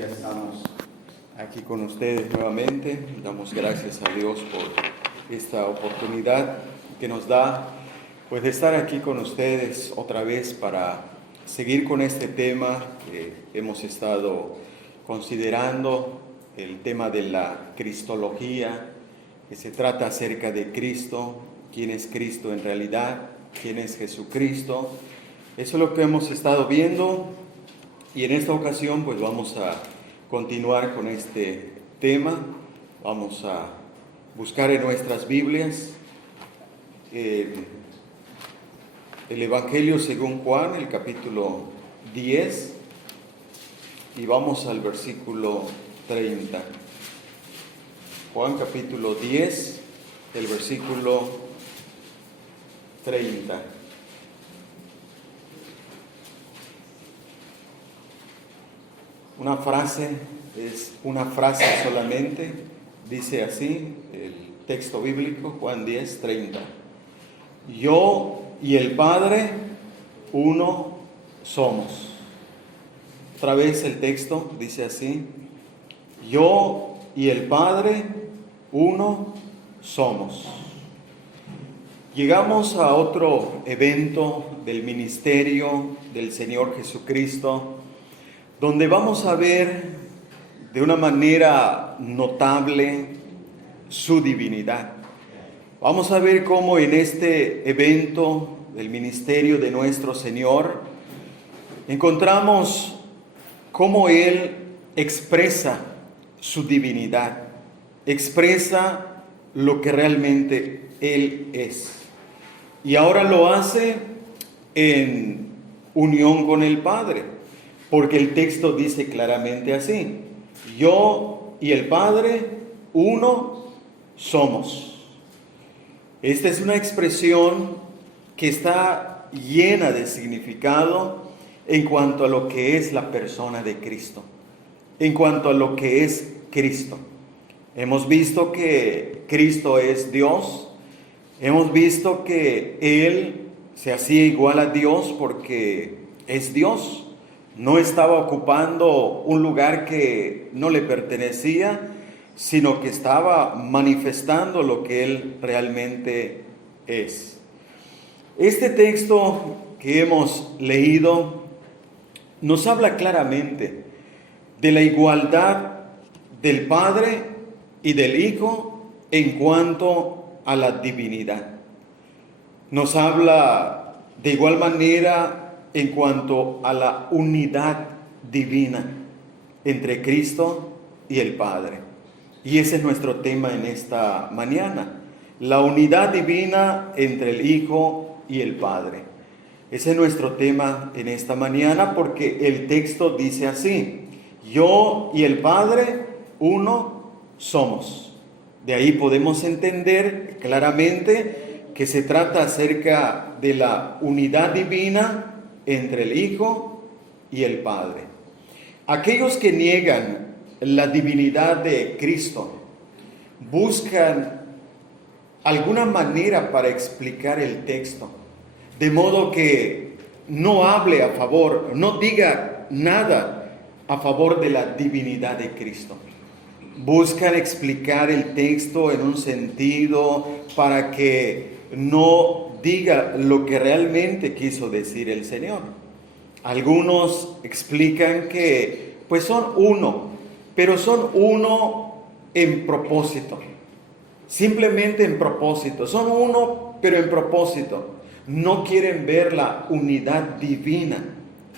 ya estamos aquí con ustedes nuevamente. Damos gracias a Dios por esta oportunidad que nos da, pues, de estar aquí con ustedes otra vez para seguir con este tema que hemos estado considerando, el tema de la cristología, que se trata acerca de Cristo, quién es Cristo en realidad, quién es Jesucristo. Eso es lo que hemos estado viendo. Y en esta ocasión pues vamos a continuar con este tema. Vamos a buscar en nuestras Biblias el Evangelio según Juan, el capítulo 10, y vamos al versículo 30. Juan capítulo 10, el versículo 30. Una frase, es una frase solamente, dice así el texto bíblico, Juan 10, 30. Yo y el Padre, uno somos. Otra vez el texto dice así: yo y el Padre, uno somos. Llegamos a otro evento del ministerio del Señor Jesucristo, donde vamos a ver de una manera notable su divinidad. Vamos a ver cómo en este evento del ministerio de nuestro Señor encontramos cómo Él expresa su divinidad, expresa lo que realmente Él es. Y ahora lo hace en unión con el Padre. Porque el texto dice claramente así: yo y el Padre, uno somos. Esta es una expresión que está llena de significado en cuanto a lo que es la persona de Cristo, en cuanto a lo que es Cristo. Hemos visto que Cristo es Dios, hemos visto que Él se hacía igual a Dios porque es Dios. No estaba ocupando un lugar que no le pertenecía, sino que estaba manifestando lo que Él realmente es. Este texto que hemos leído nos habla claramente de la igualdad del Padre y del Hijo en cuanto a la divinidad. Nos habla de igual manera en cuanto a la unidad divina entre Cristo y el Padre. Y ese es nuestro tema en esta mañana: la unidad divina entre el Hijo y el Padre. Ese es nuestro tema en esta mañana, porque el texto dice así: yo y el Padre, uno somos. De ahí podemos entender claramente que se trata acerca de la unidad divina entre el Hijo y el Padre. Aquellos que niegan la divinidad de Cristo buscan alguna manera para explicar el texto, de modo que no hable a favor, no diga nada a favor de la divinidad de Cristo. Buscan explicar el texto en un sentido para que no diga lo que realmente quiso decir el Señor. Algunos explican que pues son uno, pero son uno en propósito, simplemente en propósito. Son uno, pero en propósito. No quieren ver la unidad divina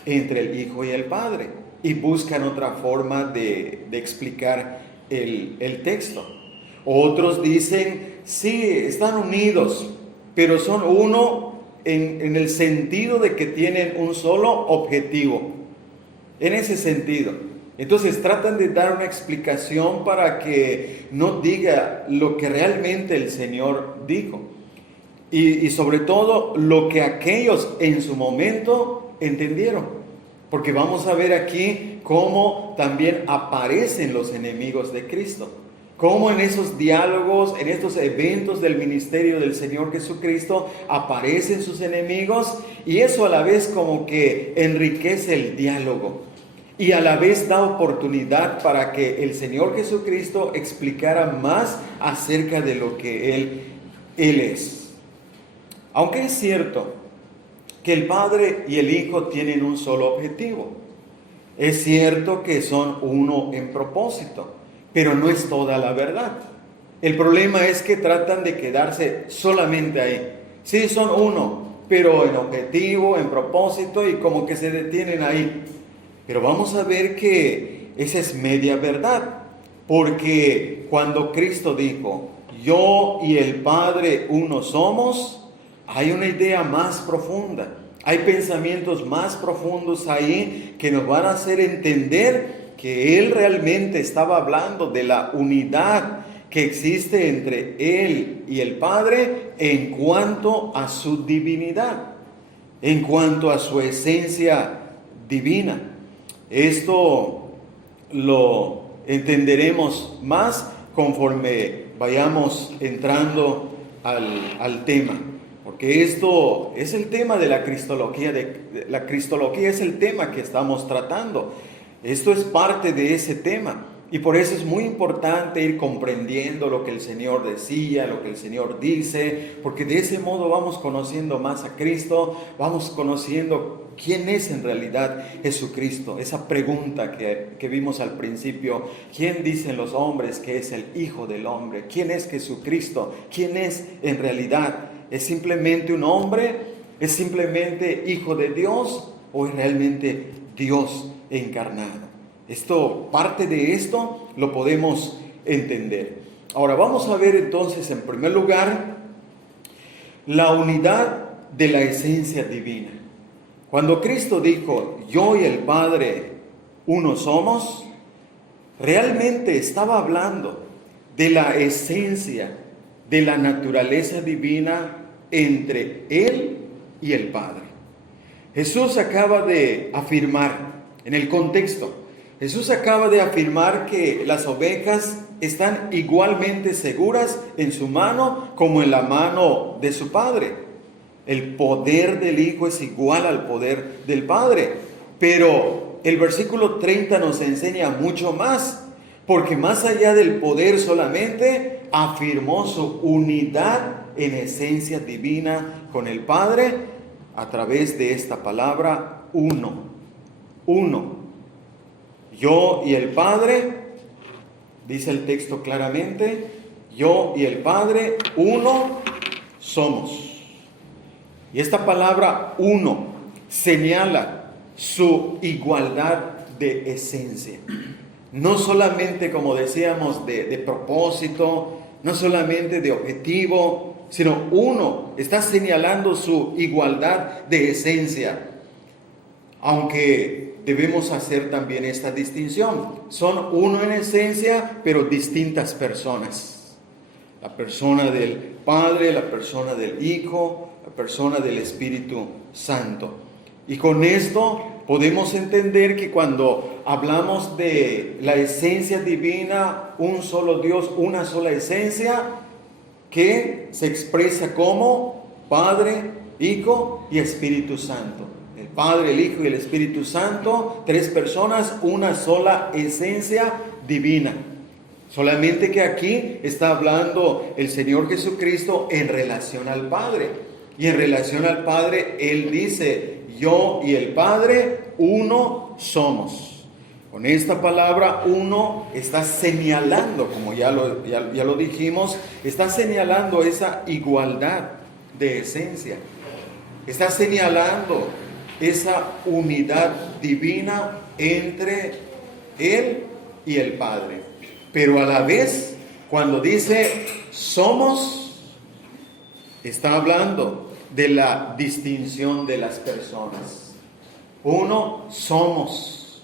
entre el Hijo y el Padre y buscan otra forma de explicar el texto. Otros dicen, sí, están unidos, pero son uno en el sentido de que tienen un solo objetivo. En ese sentido. Entonces tratan de dar una explicación para que no diga lo que realmente el Señor dijo. Y sobre todo lo que aquellos en su momento entendieron. Porque vamos a ver aquí cómo también aparecen los enemigos de Cristo. Cómo en esos diálogos, en estos eventos del ministerio del Señor Jesucristo aparecen sus enemigos, y eso a la vez como que enriquece el diálogo. y a la vez da oportunidad para que el Señor Jesucristo explicara más acerca de lo que Él es. Aunque es cierto que el Padre y el Hijo tienen un solo objetivo, es cierto que son uno en propósito, pero no es toda la verdad. El problema es que tratan de quedarse solamente ahí. Sí, son uno, pero en objetivo, en propósito, y como que se detienen ahí. Pero vamos a ver que esa es media verdad, porque cuando Cristo dijo, yo y el Padre uno somos, hay una idea más profunda, hay pensamientos más profundos ahí que nos van a hacer entender que Él realmente estaba hablando de la unidad que existe entre Él y el Padre en cuanto a su divinidad, en cuanto a su esencia divina. Esto lo entenderemos más conforme vayamos entrando al tema, porque esto es el tema de la cristología. La cristología es el tema que estamos tratando. Esto es parte de ese tema. Y por eso es muy importante ir comprendiendo lo que el Señor decía, lo que el Señor dice, porque de ese modo vamos conociendo más a Cristo, vamos conociendo quién es en realidad Jesucristo. Esa pregunta que vimos al principio, ¿quién dicen los hombres que es el Hijo del Hombre? ¿Quién es Jesucristo? ¿Quién es en realidad? ¿Es simplemente un hombre? ¿Es simplemente Hijo de Dios? ¿O es realmente Dios encarnado? Parte de esto lo podemos entender. Ahora vamos a ver entonces en primer lugar la unidad de la esencia divina. Cuando Cristo dijo, yo y el Padre uno somos, realmente estaba hablando de la esencia, de la naturaleza divina entre Él y el Padre. Jesús acaba de afirmar en el contexto, Jesús acaba de afirmar que las ovejas están igualmente seguras en su mano como en la mano de su Padre. El poder del Hijo es igual al poder del Padre. Pero el versículo 30 nos enseña mucho más, porque más allá del poder solamente, afirmó su unidad en esencia divina con el Padre a través de esta palabra uno. Uno. Yo y el Padre, dice el texto claramente, yo y el Padre, uno somos. Y esta palabra uno señala su igualdad de esencia. No solamente, como decíamos, de propósito, no solamente de objetivo, sino uno está señalando su igualdad de esencia. Aunque debemos hacer también esta distinción. Son uno en esencia, pero distintas personas. La persona del Padre, la persona del Hijo, la persona del Espíritu Santo. Y con esto podemos entender que cuando hablamos de la esencia divina, un solo Dios, una sola esencia, que se expresa como Padre, Hijo y Espíritu Santo. El Padre, el Hijo y el Espíritu Santo, tres personas, una sola esencia divina. Solamente que aquí está hablando el Señor Jesucristo en relación al Padre. Y en relación al Padre, Él dice, yo y el Padre, uno somos. Con esta palabra, uno está señalando, como ya lo dijimos, está señalando esa igualdad de esencia. Está señalando esa unidad divina entre Él y el Padre. Pero a la vez, cuando dice somos, está hablando de la distinción de las personas. Uno somos,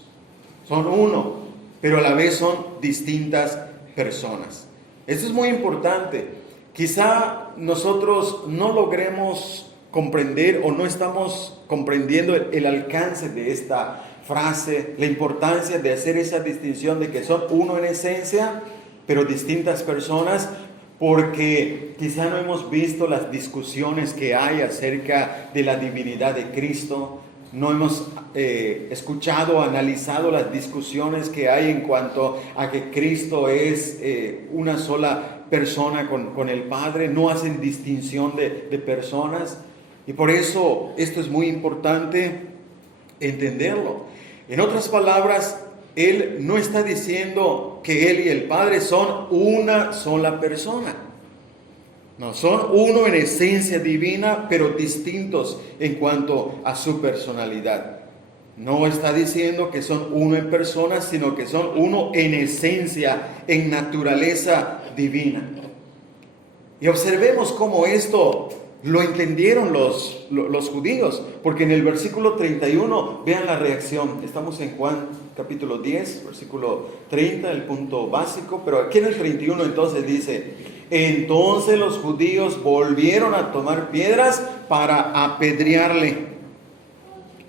son uno, pero a la vez son distintas personas. Esto es muy importante. Quizá nosotros no logremos comprender o no estamos comprendiendo el alcance de esta frase, la importancia de hacer esa distinción de que son uno en esencia, pero distintas personas, porque quizá no hemos visto las discusiones que hay acerca de la divinidad de Cristo, no hemos escuchado, analizado las discusiones que hay en cuanto a que Cristo es una sola persona con el Padre, no hacen distinción de personas, y por eso esto es muy importante entenderlo. En otras palabras, Él no está diciendo que Él y el Padre son una sola persona. No, son uno en esencia divina, pero distintos en cuanto a su personalidad. No está diciendo que son uno en persona, sino que son uno en esencia, en naturaleza divina. Y observemos cómo esto lo entendieron los judíos, porque en el versículo 31, vean la reacción. Estamos en Juan capítulo 10, versículo 30, el punto básico, pero aquí en el 31 entonces dice: entonces los judíos volvieron a tomar piedras para apedrearle.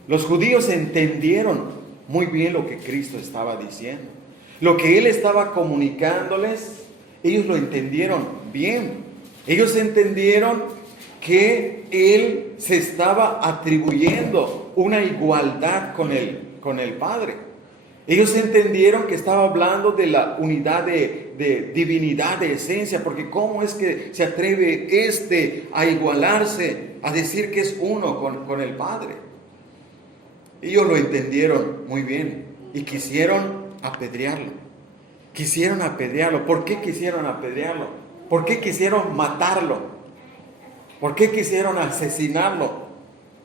Los judíos entendieron muy bien lo que Cristo estaba diciendo, lo que Él estaba comunicándoles. Ellos lo entendieron bien. Ellos entendieron que Él se estaba atribuyendo una igualdad con el Padre. Ellos entendieron que estaba hablando de la unidad de divinidad, de esencia, porque ¿cómo es que se atreve a igualarse, a decir que es uno con el Padre? Ellos lo entendieron muy bien y quisieron apedrearlo. Quisieron apedrearlo. ¿Por qué quisieron apedrearlo? ¿Por qué quisieron matarlo? ¿Por qué quisieron asesinarlo?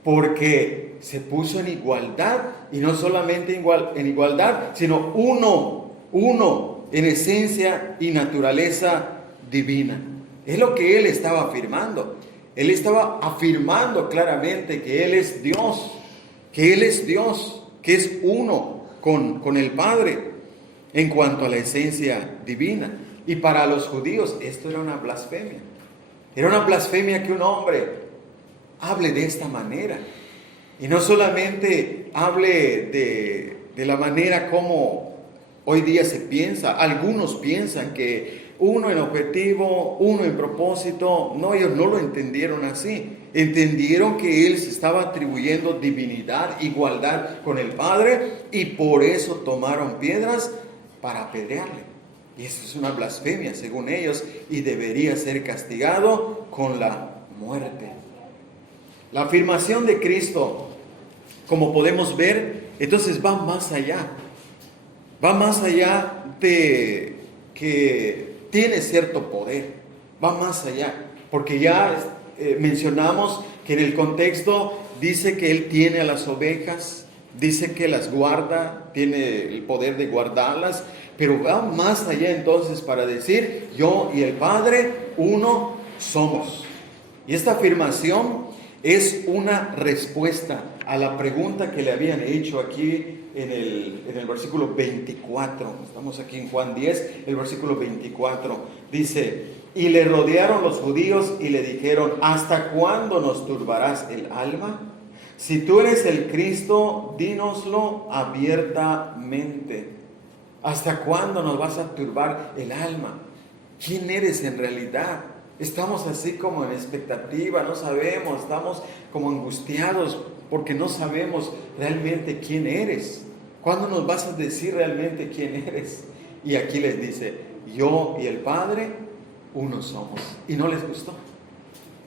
Porque se puso en igualdad, y no solamente en igualdad, sino uno en esencia y naturaleza divina. Es lo que Él estaba afirmando. Él estaba afirmando claramente que Él es Dios, que es uno con el Padre en cuanto a la esencia divina. Y para los judíos esto era una blasfemia. Era una blasfemia que un hombre hable de esta manera. Y no solamente hable de la manera como hoy día se piensa. Algunos piensan que uno en objetivo, uno en propósito. No, ellos no lo entendieron así. Entendieron que Él se estaba atribuyendo divinidad, igualdad con el Padre, y por eso tomaron piedras para apedrearle. Y esto es una blasfemia según ellos, y debería ser castigado con la muerte. La afirmación de Cristo, como podemos ver, entonces va más allá. Va más allá de que tiene cierto poder. Va más allá. Porque ya mencionamos que en el contexto dice que Él tiene a las ovejas, dice que las guarda, tiene el poder de guardarlas. Pero va más allá entonces para decir: yo y el Padre uno somos. Y esta afirmación es una respuesta a la pregunta que le habían hecho aquí en el versículo 24. Estamos aquí en Juan 10, el versículo 24. Dice: y le rodearon los judíos y le dijeron: ¿hasta cuándo nos turbarás el alma? Si tú eres el Cristo, dínoslo abiertamente. ¿Hasta cuándo nos vas a turbar el alma? ¿Quién eres en realidad? Estamos así como en expectativa, no sabemos, estamos como angustiados porque no sabemos realmente quién eres. ¿Cuándo nos vas a decir realmente quién eres? Y aquí les dice: yo y el Padre uno somos. Y no les gustó.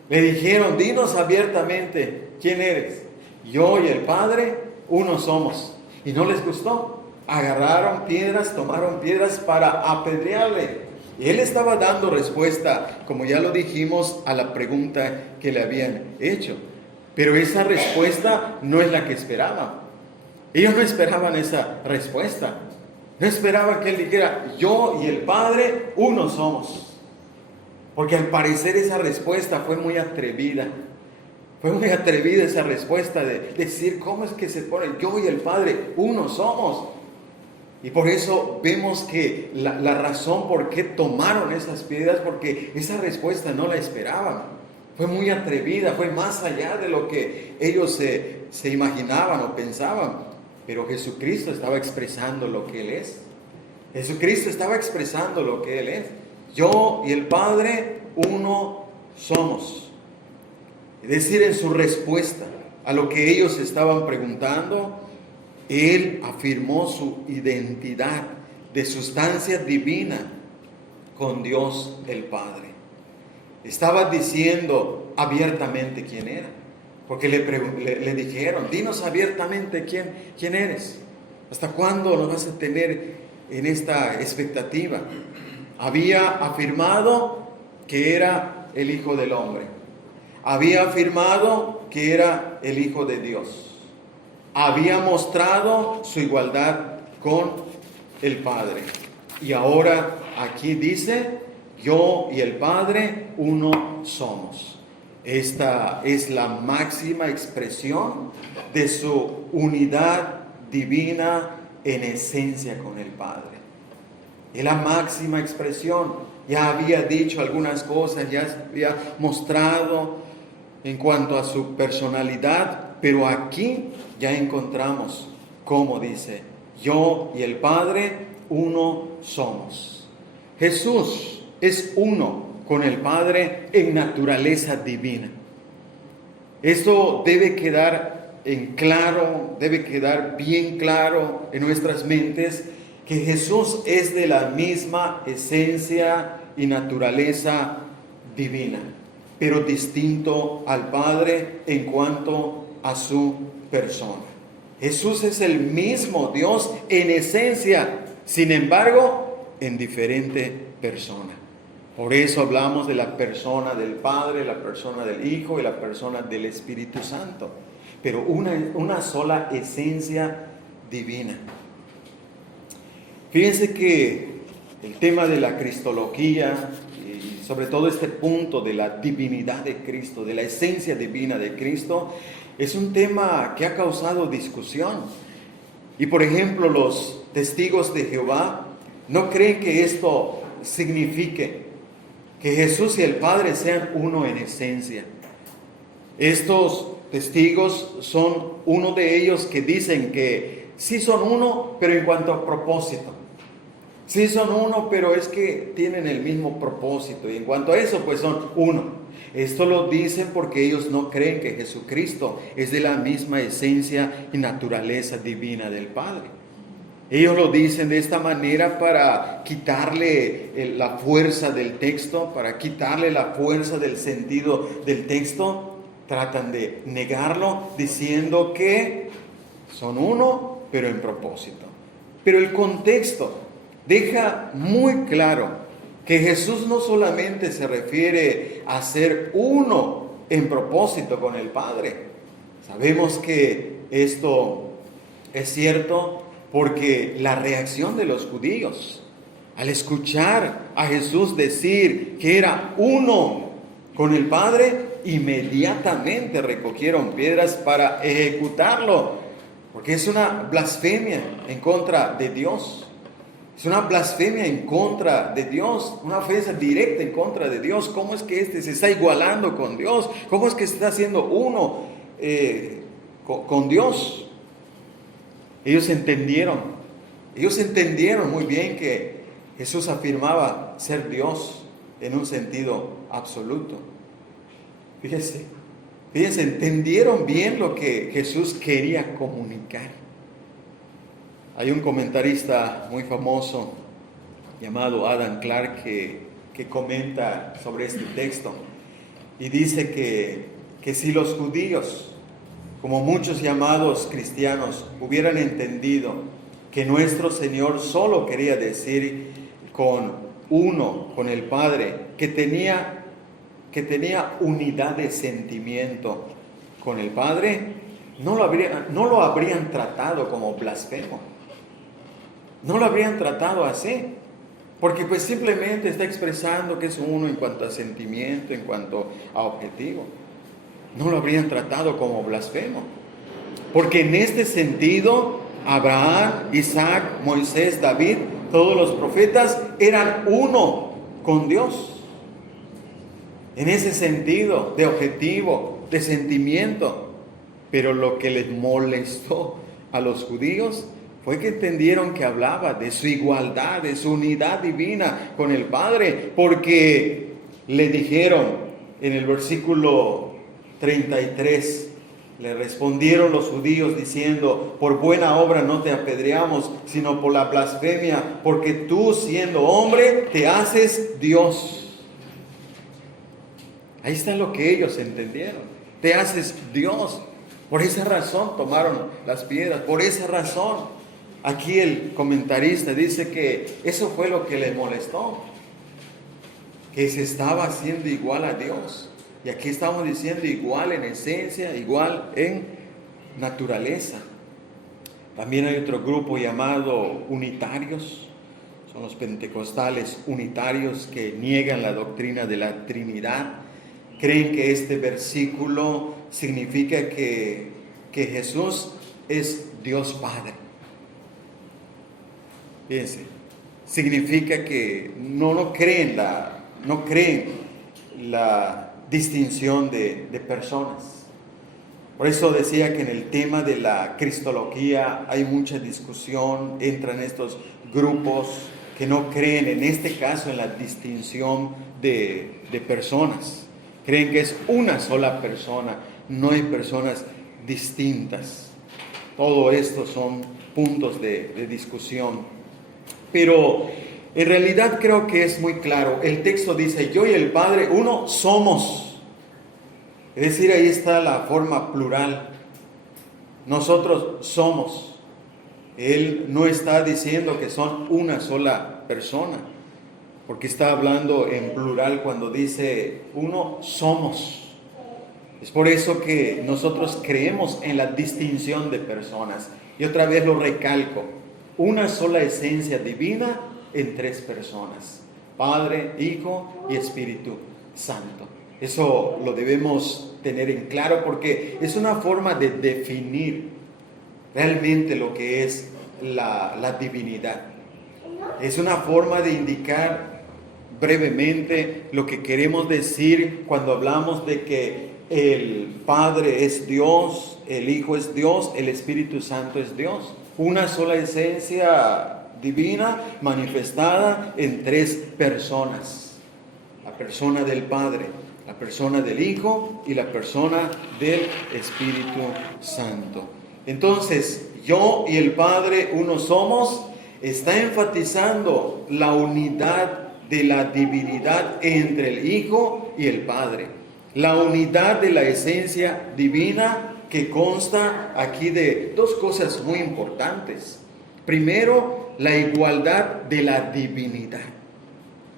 Le dijeron: dinos abiertamente quién eres. Yo y el Padre uno somos. Y no les gustó. Agarraron piedras, tomaron piedras para apedrearle. Y Él estaba dando respuesta, como ya lo dijimos, a la pregunta que le habían hecho. Pero esa respuesta no es la que esperaban. Ellos no esperaban esa respuesta. No esperaban que Él dijera: yo y el Padre uno somos. Porque al parecer esa respuesta fue muy atrevida. Fue muy atrevida esa respuesta de decir: ¿cómo es que se pone yo y el Padre uno somos? Y por eso vemos que la razón por qué tomaron esas piedras, porque esa respuesta no la esperaban. Fue muy atrevida, fue más allá de lo que ellos se imaginaban o pensaban. Pero Jesucristo estaba expresando lo que Él es. Jesucristo estaba expresando lo que Él es. Yo y el Padre uno somos. Es decir, en su respuesta a lo que ellos estaban preguntando, Él afirmó su identidad de sustancia divina con Dios el Padre. Estaba diciendo abiertamente quién era, porque le dijeron, dinos abiertamente quién eres. ¿Hasta cuándo nos vas a tener en esta expectativa? Había afirmado que era el Hijo del Hombre. Había afirmado que era el Hijo de Dios. Había mostrado su igualdad con el Padre. Y ahora aquí dice, yo y el Padre uno somos. Esta es la máxima expresión de su unidad divina en esencia con el Padre. Es la máxima expresión. Ya había dicho algunas cosas, ya había mostrado en cuanto a su personalidad, pero aquí ya encontramos cómo dice, yo y el Padre uno somos. Jesús es uno con el Padre en naturaleza divina. Esto debe quedar debe quedar bien claro en nuestras mentes, que Jesús es de la misma esencia y naturaleza divina, pero distinto al Padre en cuanto a su persona. Jesús es el mismo Dios en esencia, sin embargo, en diferente persona. Por eso hablamos de la persona del Padre, la persona del Hijo y la persona del Espíritu Santo, pero una sola esencia divina. Fíjense que el tema de la cristología y sobre todo este punto de la divinidad de Cristo, de la esencia divina de Cristo, es un tema que ha causado discusión. Y por ejemplo, los testigos de Jehová no creen que esto signifique que Jesús y el Padre sean uno en esencia. Estos testigos son uno de ellos que dicen que sí son uno, pero en cuanto a propósito. Sí son uno, pero es que tienen el mismo propósito. Y en cuanto a eso, pues son uno. Esto lo dicen porque ellos no creen que Jesucristo es de la misma esencia y naturaleza divina del Padre. Ellos lo dicen de esta manera para quitarle la fuerza del texto, para quitarle la fuerza del sentido del texto. Tratan de negarlo diciendo que son uno, pero en propósito. Pero el contexto deja muy claro que Jesús no solamente se refiere a ser uno en propósito con el Padre. Sabemos que esto es cierto porque la reacción de los judíos al escuchar a Jesús decir que era uno con el Padre, inmediatamente recogieron piedras para ejecutarlo, porque es una blasfemia en contra de Dios. Es una blasfemia en contra de Dios, una ofensa directa en contra de Dios. ¿Cómo es que se está igualando con Dios? ¿Cómo es que se está haciendo uno con Dios? Ellos entendieron muy bien que Jesús afirmaba ser Dios en un sentido absoluto. Fíjense, entendieron bien lo que Jesús quería comunicar. Hay un comentarista muy famoso llamado Adam Clarke que comenta sobre este texto y dice que si los judíos, como muchos llamados cristianos, hubieran entendido que nuestro Señor solo quería decir con uno, con el Padre, que tenía unidad de sentimiento con el Padre, no lo habrían tratado como blasfemo. No lo habrían tratado así, porque pues simplemente está expresando que es uno en cuanto a sentimiento, en cuanto a objetivo. No lo habrían tratado como blasfemo, porque en este sentido Abraham, Isaac, Moisés, David, todos los profetas eran uno con Dios. En ese sentido de objetivo, de sentimiento. Pero lo que les molestó a los judíos fue que entendieron que hablaba de su igualdad, de su unidad divina con el Padre, porque le dijeron en el versículo 33, Le respondieron los judíos diciendo: por buena obra no te apedreamos, sino por la blasfemia, porque tú, siendo hombre, te haces Dios. Ahí está lo que ellos entendieron. Te haces Dios. Por esa razón tomaron las piedras. Por esa razón. Aquí el comentarista dice que eso fue lo que le molestó. Que se estaba haciendo igual a Dios. Y aquí estamos diciendo igual en esencia, igual en naturaleza. También hay otro grupo llamado unitarios. Son los pentecostales unitarios que niegan la doctrina de la Trinidad. Creen que este versículo significa que Jesús es Dios Padre. Fíjense, significa que no creen la distinción de personas. Por eso decía que en el tema de la cristología hay mucha discusión, entran estos grupos que no creen en este caso en la distinción de personas. Creen que es una sola persona, no hay personas distintas. Todo esto son puntos de discusión. Pero en realidad creo que es muy claro. El texto dice: yo y el Padre uno somos. Es decir, ahí está la forma plural. Nosotros somos. Él no está diciendo que son una sola persona, porque está hablando en plural cuando dice uno somos. Es por eso que nosotros creemos en la distinción de personas. Y otra vez lo recalco: una sola esencia divina en tres personas: Padre, Hijo y Espíritu Santo. Eso lo debemos tener en claro, porque es una forma de definir realmente lo que es la divinidad. Es una forma de indicar brevemente lo que queremos decir cuando hablamos de que el Padre es Dios, el Hijo es Dios, el Espíritu Santo es Dios. Una sola esencia divina manifestada en tres personas: la persona del Padre, la persona del Hijo y la persona del Espíritu Santo. Entonces, yo y el Padre uno somos, está enfatizando la unidad de la divinidad entre el Hijo y el Padre, la unidad de la esencia divina, que consta aquí de dos cosas muy importantes. Primero, la igualdad de la divinidad.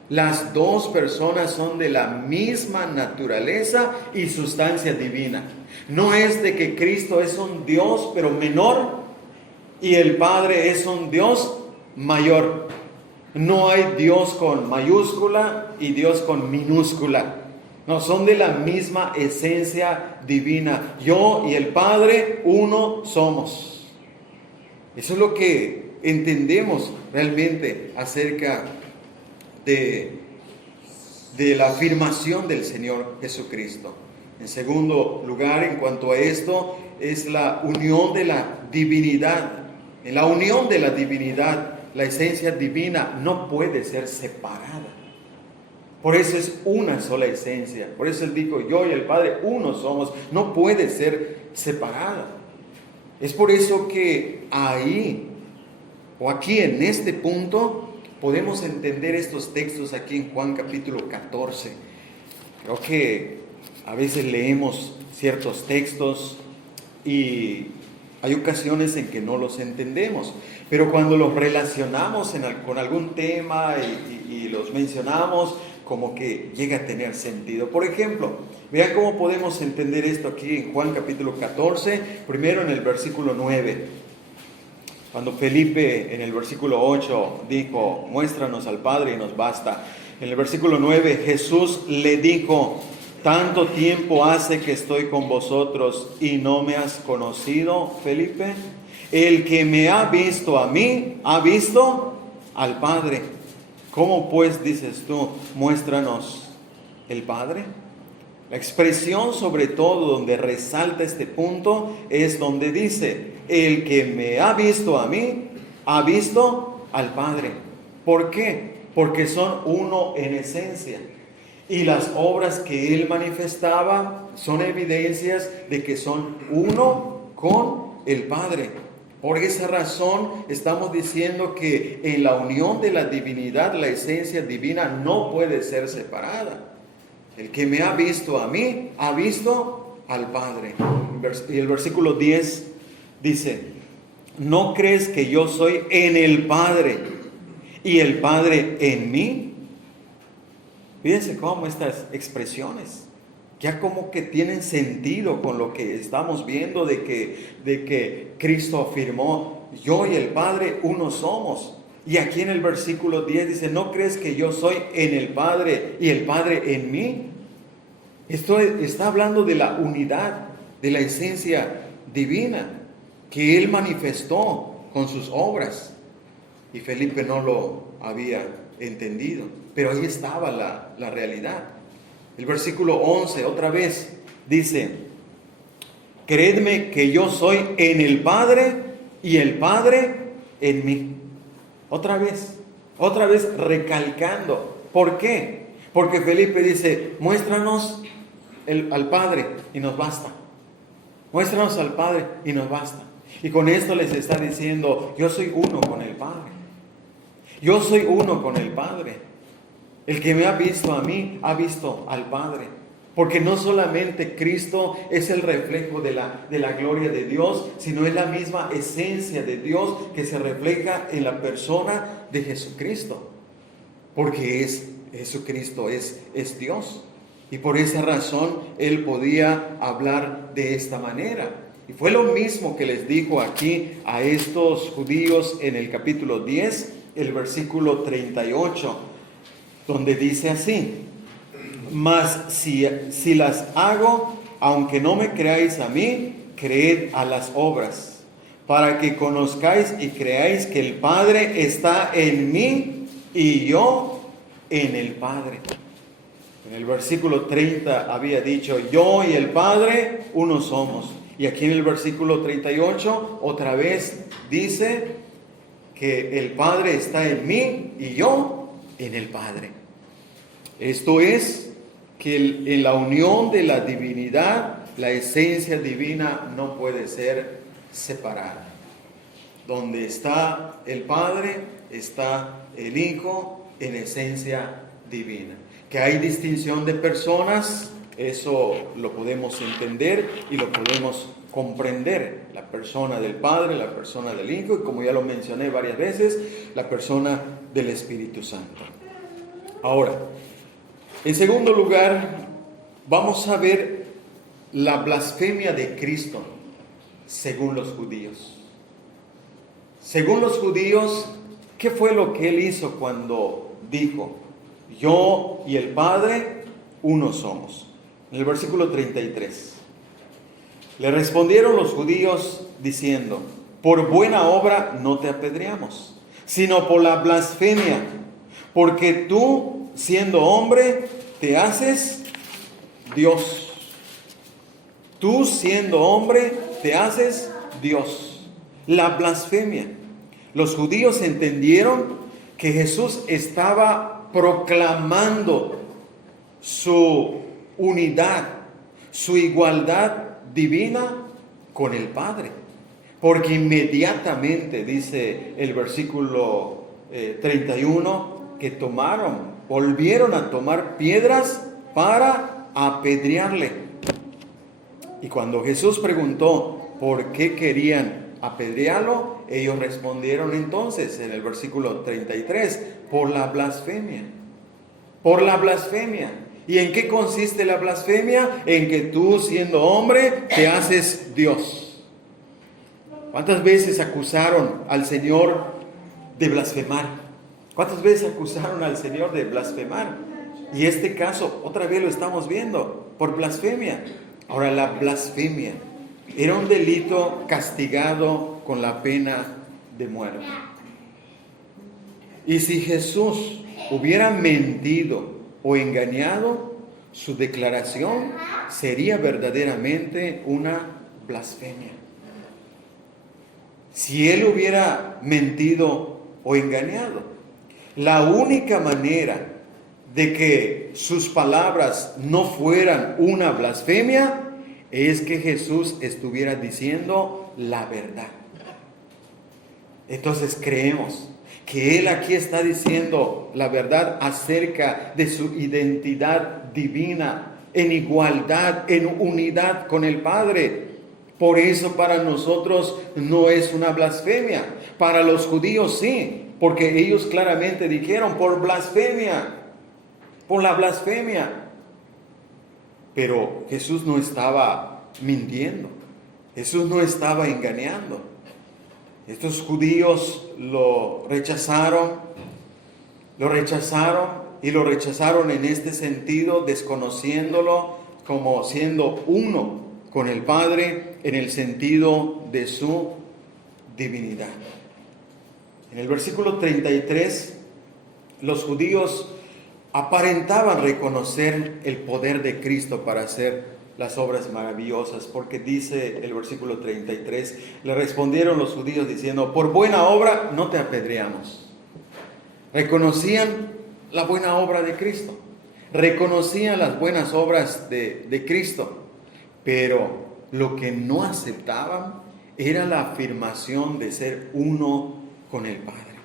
Las dos personas son de la misma naturaleza y sustancia divina. No es de que Cristo es un Dios pero menor y el Padre es un Dios mayor. No hay Dios con mayúscula y Dios con minúscula. No, son de la misma esencia divina. Yo y el Padre uno somos. Eso es lo que entendemos realmente acerca de la afirmación del Señor Jesucristo. En segundo lugar, en cuanto a esto, es la unión de la divinidad. En la unión de la divinidad, la esencia divina no puede ser separada. Por eso es una sola esencia. Por eso Él dijo: yo y el Padre uno somos. No puede ser separada. Es por eso que ahí, o aquí en este punto, podemos entender estos textos aquí en Juan capítulo 14. Creo que a veces leemos ciertos textos y hay ocasiones en que no los entendemos, pero cuando los relacionamos con algún tema y los mencionamos, como que llega a tener sentido. Por ejemplo, vean cómo podemos entender esto aquí en Juan capítulo 14, primero en el versículo 9. Cuando Felipe en el versículo 8 dijo: muéstranos al Padre y nos basta. En el versículo 9 Jesús le dijo: ¿tanto tiempo hace que estoy con vosotros y no me has conocido, Felipe? El que me ha visto a mí, ha visto al Padre. ¿Cómo pues dices tú, muéstranos el Padre? La expresión sobre todo donde resalta este punto es donde dice: el que me ha visto a mí, ha visto al Padre. ¿Por qué? Porque son uno en esencia. Y las obras que Él manifestaba son evidencias de que son uno con el Padre. Por esa razón estamos diciendo que en la unión de la divinidad, la esencia divina no puede ser separada. El que me ha visto a mí, ha visto al Padre. Y el versículo 10 dice: ¿no crees que yo soy en el Padre y el Padre en mí? Fíjense cómo estas expresiones ya como que tienen sentido con lo que estamos viendo de que Cristo afirmó: yo y el Padre uno somos. Y aquí en el versículo 10 dice: ¿no crees que yo soy en el Padre y el Padre en mí? Esto está hablando de la unidad, de la esencia divina que Él manifestó con sus obras. Y Felipe no lo había entendido, pero ahí estaba la realidad. El versículo 11 otra vez dice: creedme que yo soy en el Padre y el Padre en mí. Otra vez recalcando. ¿Por qué? Porque Felipe dice: muéstranos al Padre y nos basta. Muéstranos al Padre y nos basta. Y con esto les está diciendo: yo soy uno con el Padre. Yo soy uno con el Padre. El que me ha visto a mí, ha visto al Padre. Porque no solamente Cristo es el reflejo de la gloria de Dios, sino es la misma esencia de Dios que se refleja en la persona de Jesucristo. Porque Jesucristo es Dios. Y por esa razón Él podía hablar de esta manera. Y fue lo mismo que les dijo aquí a estos judíos en el capítulo 10, el versículo 38. Donde dice así: mas si las hago, aunque no me creáis a mí, creed a las obras, para que conozcáis y creáis que el Padre está en mí y yo en el Padre. En el versículo 30 había dicho: yo y el Padre uno somos. Y aquí en el versículo 38 otra vez dice que el Padre está en mí y yo en el Padre. Esto es que en la unión de la divinidad, la esencia divina no puede ser separada. Donde está el Padre, está el Hijo en esencia divina. Que hay distinción de personas, eso lo podemos entender y lo podemos comprender. La persona del Padre, la persona del Hijo, y como ya lo mencioné varias veces, la persona del Espíritu Santo. Ahora, en segundo lugar, vamos a ver la blasfemia de Cristo según los judíos. Según los judíos, ¿qué fue lo que Él hizo cuando dijo: yo y el Padre uno somos? En el versículo 33. Le respondieron los judíos diciendo: por buena obra no te apedreamos, sino por la blasfemia, porque tú, siendo hombre, te haces Dios. Tú, siendo hombre, te haces Dios. La blasfemia. Los judíos entendieron que Jesús estaba proclamando su unidad, su igualdad divina con el Padre. Porque inmediatamente, dice el versículo 31, que volvieron a tomar piedras para apedrearle. Y cuando Jesús preguntó por qué querían apedrearlo, ellos respondieron entonces en el versículo 33, por la blasfemia. Por la blasfemia. ¿Y en qué consiste la blasfemia? En que tú, siendo hombre, te haces Dios. ¿Cuántas veces acusaron al Señor de blasfemar? ¿Cuántas veces acusaron al Señor de blasfemar? Y este caso, otra vez lo estamos viendo, por blasfemia. Ahora, la blasfemia era un delito castigado con la pena de muerte. Y si Jesús hubiera mentido o engañado, su declaración sería verdaderamente una blasfemia. Si Él hubiera mentido o engañado, la única manera de que sus palabras no fueran una blasfemia, es que Jesús estuviera diciendo la verdad. Entonces creemos que Él aquí está diciendo la verdad acerca de su identidad divina, en igualdad, en unidad con el Padre. Por eso para nosotros no es una blasfemia. Para los judíos sí, porque ellos claramente dijeron por blasfemia, por la blasfemia. Pero Jesús no estaba mintiendo, Jesús no estaba engañando. Estos judíos lo rechazaron y lo rechazaron en este sentido, desconociéndolo como siendo uno con el Padre en el sentido de su divinidad. En el versículo 33, los judíos aparentaban reconocer el poder de Cristo para hacer las obras maravillosas, porque dice el versículo 33, le respondieron los judíos diciendo, por buena obra no te apedreamos. Reconocían la buena obra de Cristo, reconocían las buenas obras de Cristo, pero lo que no aceptaban era la afirmación de ser uno con el Padre,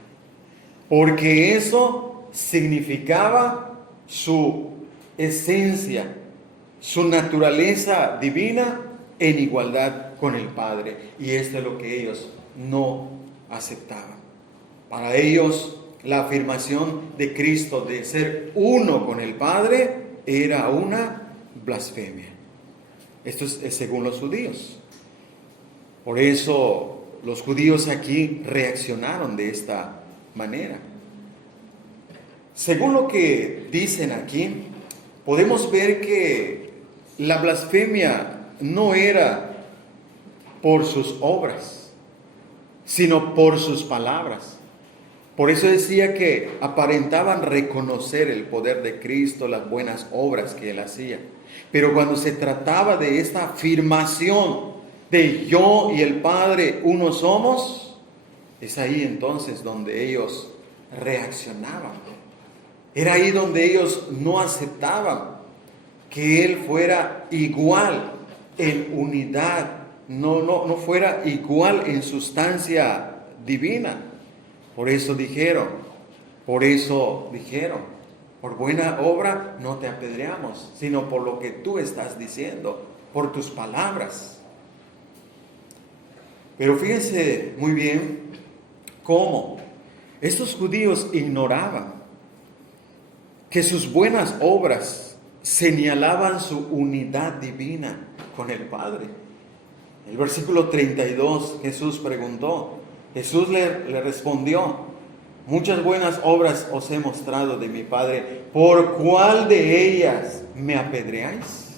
porque eso significaba su esencia, su naturaleza divina en igualdad con el Padre. Y esto es lo que ellos no aceptaban. Para ellos, la afirmación de Cristo de ser uno con el Padre era una blasfemia. Esto es según los judíos. Por eso los judíos aquí reaccionaron de esta manera. Según lo que dicen aquí, podemos ver que la blasfemia no era por sus obras, sino por sus palabras. Por eso decía que aparentaban reconocer el poder de Cristo, las buenas obras que Él hacía. Pero cuando se trataba de esta afirmación de yo y el Padre uno somos, es ahí entonces donde ellos reaccionaban. Era ahí donde ellos no aceptaban que Él fuera igual en unidad, no fuera igual en sustancia divina. Por eso dijeron, por buena obra no te apedreamos, sino por lo que tú estás diciendo, por tus palabras. Pero fíjense muy bien cómo estos judíos ignoraban que sus buenas obras señalaban su unidad divina con el Padre. El versículo 32, Jesús preguntó, Jesús le respondió, muchas buenas obras os he mostrado de mi Padre, ¿por cuál de ellas me apedreáis?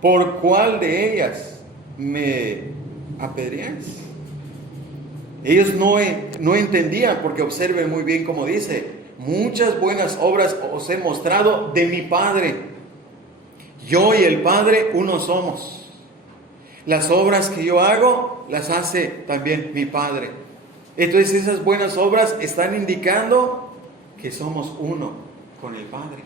¿Por cuál de ellas me apedreáis? Ellos no entendían, porque observen muy bien cómo dice, muchas buenas obras os he mostrado de mi Padre. Yo y el Padre uno somos. Las obras que yo hago, las hace también mi Padre. Entonces esas buenas obras están indicando que somos uno con el Padre.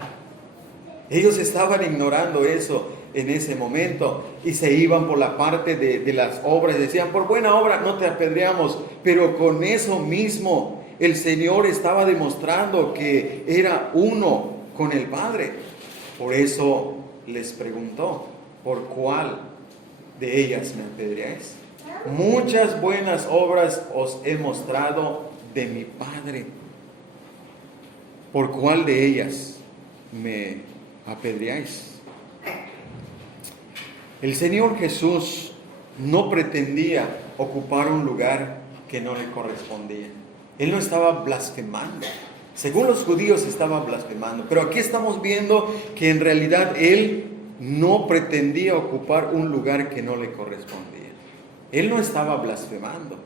Ellos estaban ignorando eso en ese momento y se iban por la parte de las obras. Decían, por buena obra no te apedreamos, pero con eso mismo el Señor estaba demostrando que era uno con el Padre. Por eso les preguntó, ¿por cuál de ellas me apedreáis? Muchas buenas obras os he mostrado de mi Padre. ¿Por cuál de ellas me apedreáis? El Señor Jesús no pretendía ocupar un lugar que no le correspondía. Él no estaba blasfemando. Según los judíos estaba blasfemando. Pero aquí estamos viendo que en realidad Él no pretendía ocupar un lugar que no le correspondía. Él no estaba blasfemando.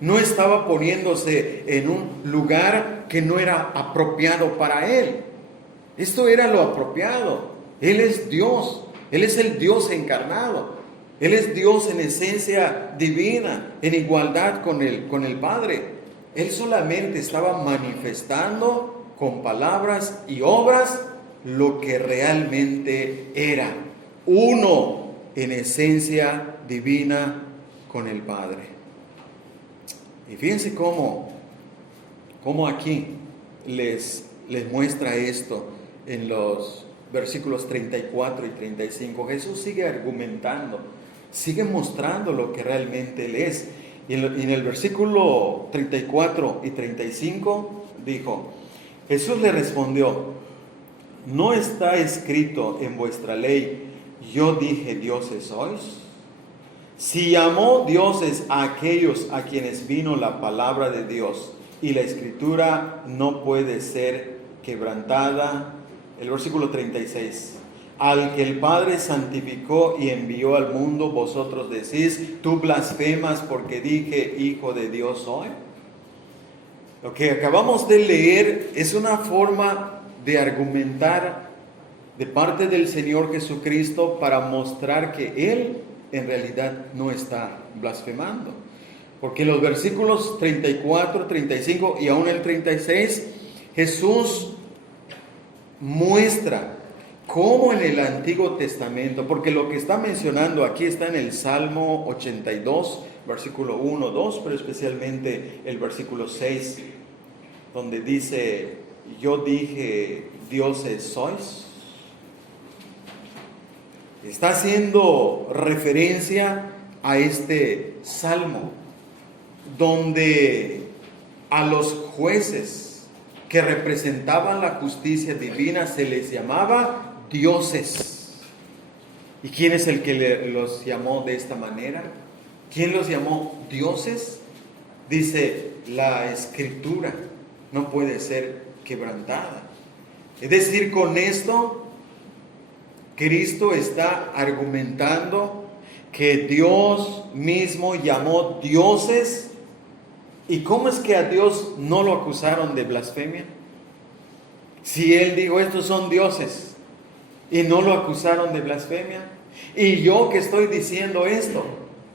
No estaba poniéndose en un lugar que no era apropiado para Él. Esto era lo apropiado. Él es Dios. Él es el Dios encarnado. Él es Dios en esencia divina, en igualdad con el Padre. Él solamente estaba manifestando con palabras y obras lo que realmente era, uno en esencia divina con el Padre. Y fíjense cómo aquí les muestra esto en los versículos 34 y 35. Jesús sigue argumentando, sigue mostrando lo que realmente Él es. Y en el versículo 34 y 35 dijo, Jesús le respondió, ¿no está escrito en vuestra ley, yo dije dioses sois? Si llamó dioses a aquellos a quienes vino la palabra de Dios, y la escritura no puede ser quebrantada. El versículo 36. Al que el Padre santificó y envió al mundo, vosotros decís, tú blasfemas porque dije, hijo de Dios soy. Lo que acabamos de leer es una forma de argumentar de parte del Señor Jesucristo para mostrar que Él en realidad no está blasfemando. Porque los versículos 34, 35 y aún el 36, Jesús muestra cómo en el Antiguo Testamento, porque lo que está mencionando aquí está en el Salmo 82, versículo 1, 2, pero especialmente el versículo 6, donde dice, yo dije, dioses sois. Está haciendo referencia a este salmo, donde a los jueces que representaban la justicia divina se les llamaba dioses. ¿Y quién es el que los llamó de esta manera? ¿Quién los llamó dioses? Dice la Escritura, no puede ser quebrantada. Es decir, con esto, Cristo está argumentando que Dios mismo llamó dioses. ¿Y cómo es que a Dios no lo acusaron de blasfemia? Si Él dijo, estos son dioses, y no lo acusaron de blasfemia. Y yo que estoy diciendo esto,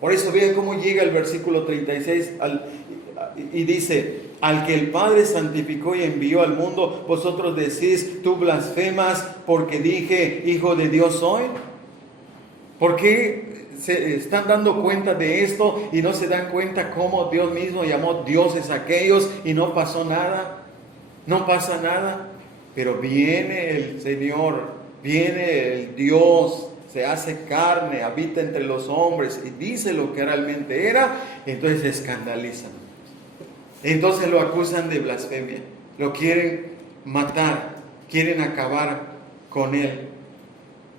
por eso vean cómo llega el versículo 36 y dice, al que el Padre santificó y envió al mundo, vosotros decís, tú blasfemas porque dije, hijo de Dios soy. ¿Por qué se están dando cuenta de esto y no se dan cuenta cómo Dios mismo llamó dioses a aquellos y no pasó nada? No pasa nada. Pero viene el Señor, viene el Dios, se hace carne, habita entre los hombres y dice lo que realmente era, entonces se escandalizan. Entonces lo acusan de blasfemia, lo quieren matar, quieren acabar con Él.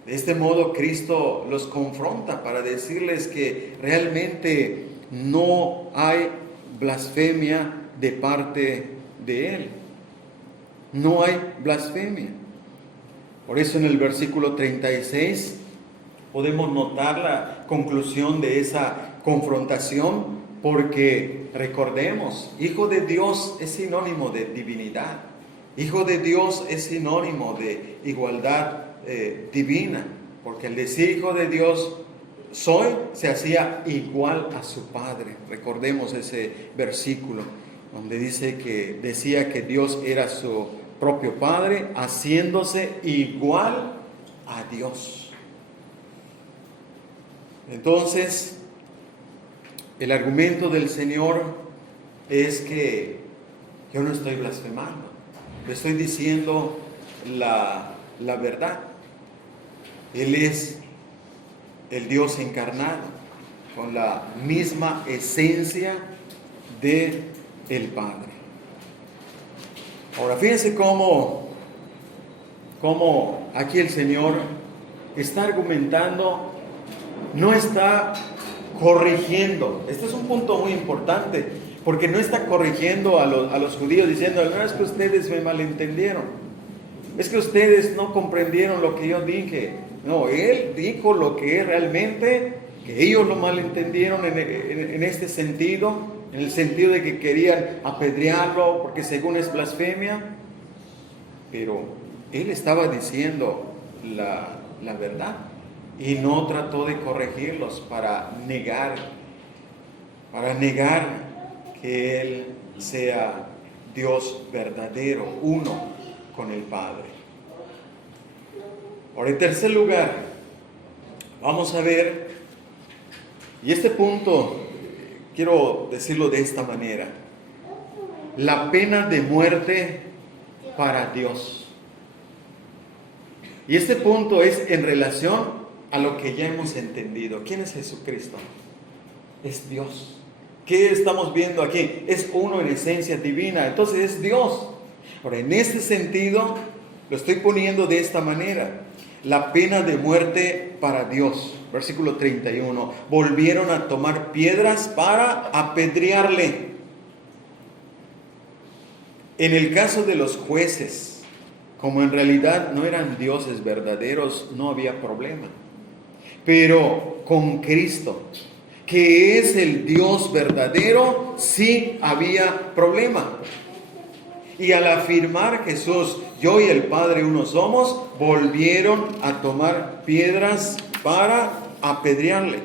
De este modo Cristo los confronta para decirles que realmente no hay blasfemia de parte de Él. No hay blasfemia. Por eso en el versículo 36 podemos notar la conclusión de esa confrontación, porque recordemos, Hijo de Dios es sinónimo de divinidad. Hijo de Dios es sinónimo de igualdad divina, porque al decir hijo de Dios soy, se hacía igual a su Padre. Recordemos ese versículo donde dice que decía que Dios era su propio Padre, haciéndose igual a Dios. Entonces, el argumento del Señor es que yo no estoy blasfemando, le estoy diciendo la verdad. Él es el Dios encarnado, con la misma esencia de el Padre. Ahora fíjense cómo aquí el Señor está argumentando, no está corrigiendo. Este es un punto muy importante, porque no está corrigiendo a los judíos diciendo, no, es que ustedes me malentendieron, es que ustedes no comprendieron lo que yo dije. No, Él dijo lo que es realmente, que ellos lo malentendieron en este sentido, en el sentido de que querían apedrearlo porque según es blasfemia, pero Él estaba diciendo la verdad y no trató de corregirlos para negar que Él sea Dios verdadero, uno con el Padre. Ahora, en tercer lugar, vamos a ver, y este punto quiero decirlo de esta manera: la pena de muerte para Dios. Y este punto es en relación a lo que ya hemos entendido. ¿Quién es Jesucristo? Es Dios. ¿Qué estamos viendo aquí? Es uno en esencia divina, entonces es Dios. Ahora, en este sentido, lo estoy poniendo de esta manera: la pena de muerte para Dios. Versículo 31. Volvieron a tomar piedras para apedrearle. En el caso de los jueces, como en realidad no eran dioses verdaderos, no había problema. Pero con Cristo, que es el Dios verdadero, sí había problema. Y al afirmar Jesús, yo y el Padre uno somos, volvieron a tomar piedras para apedrearle.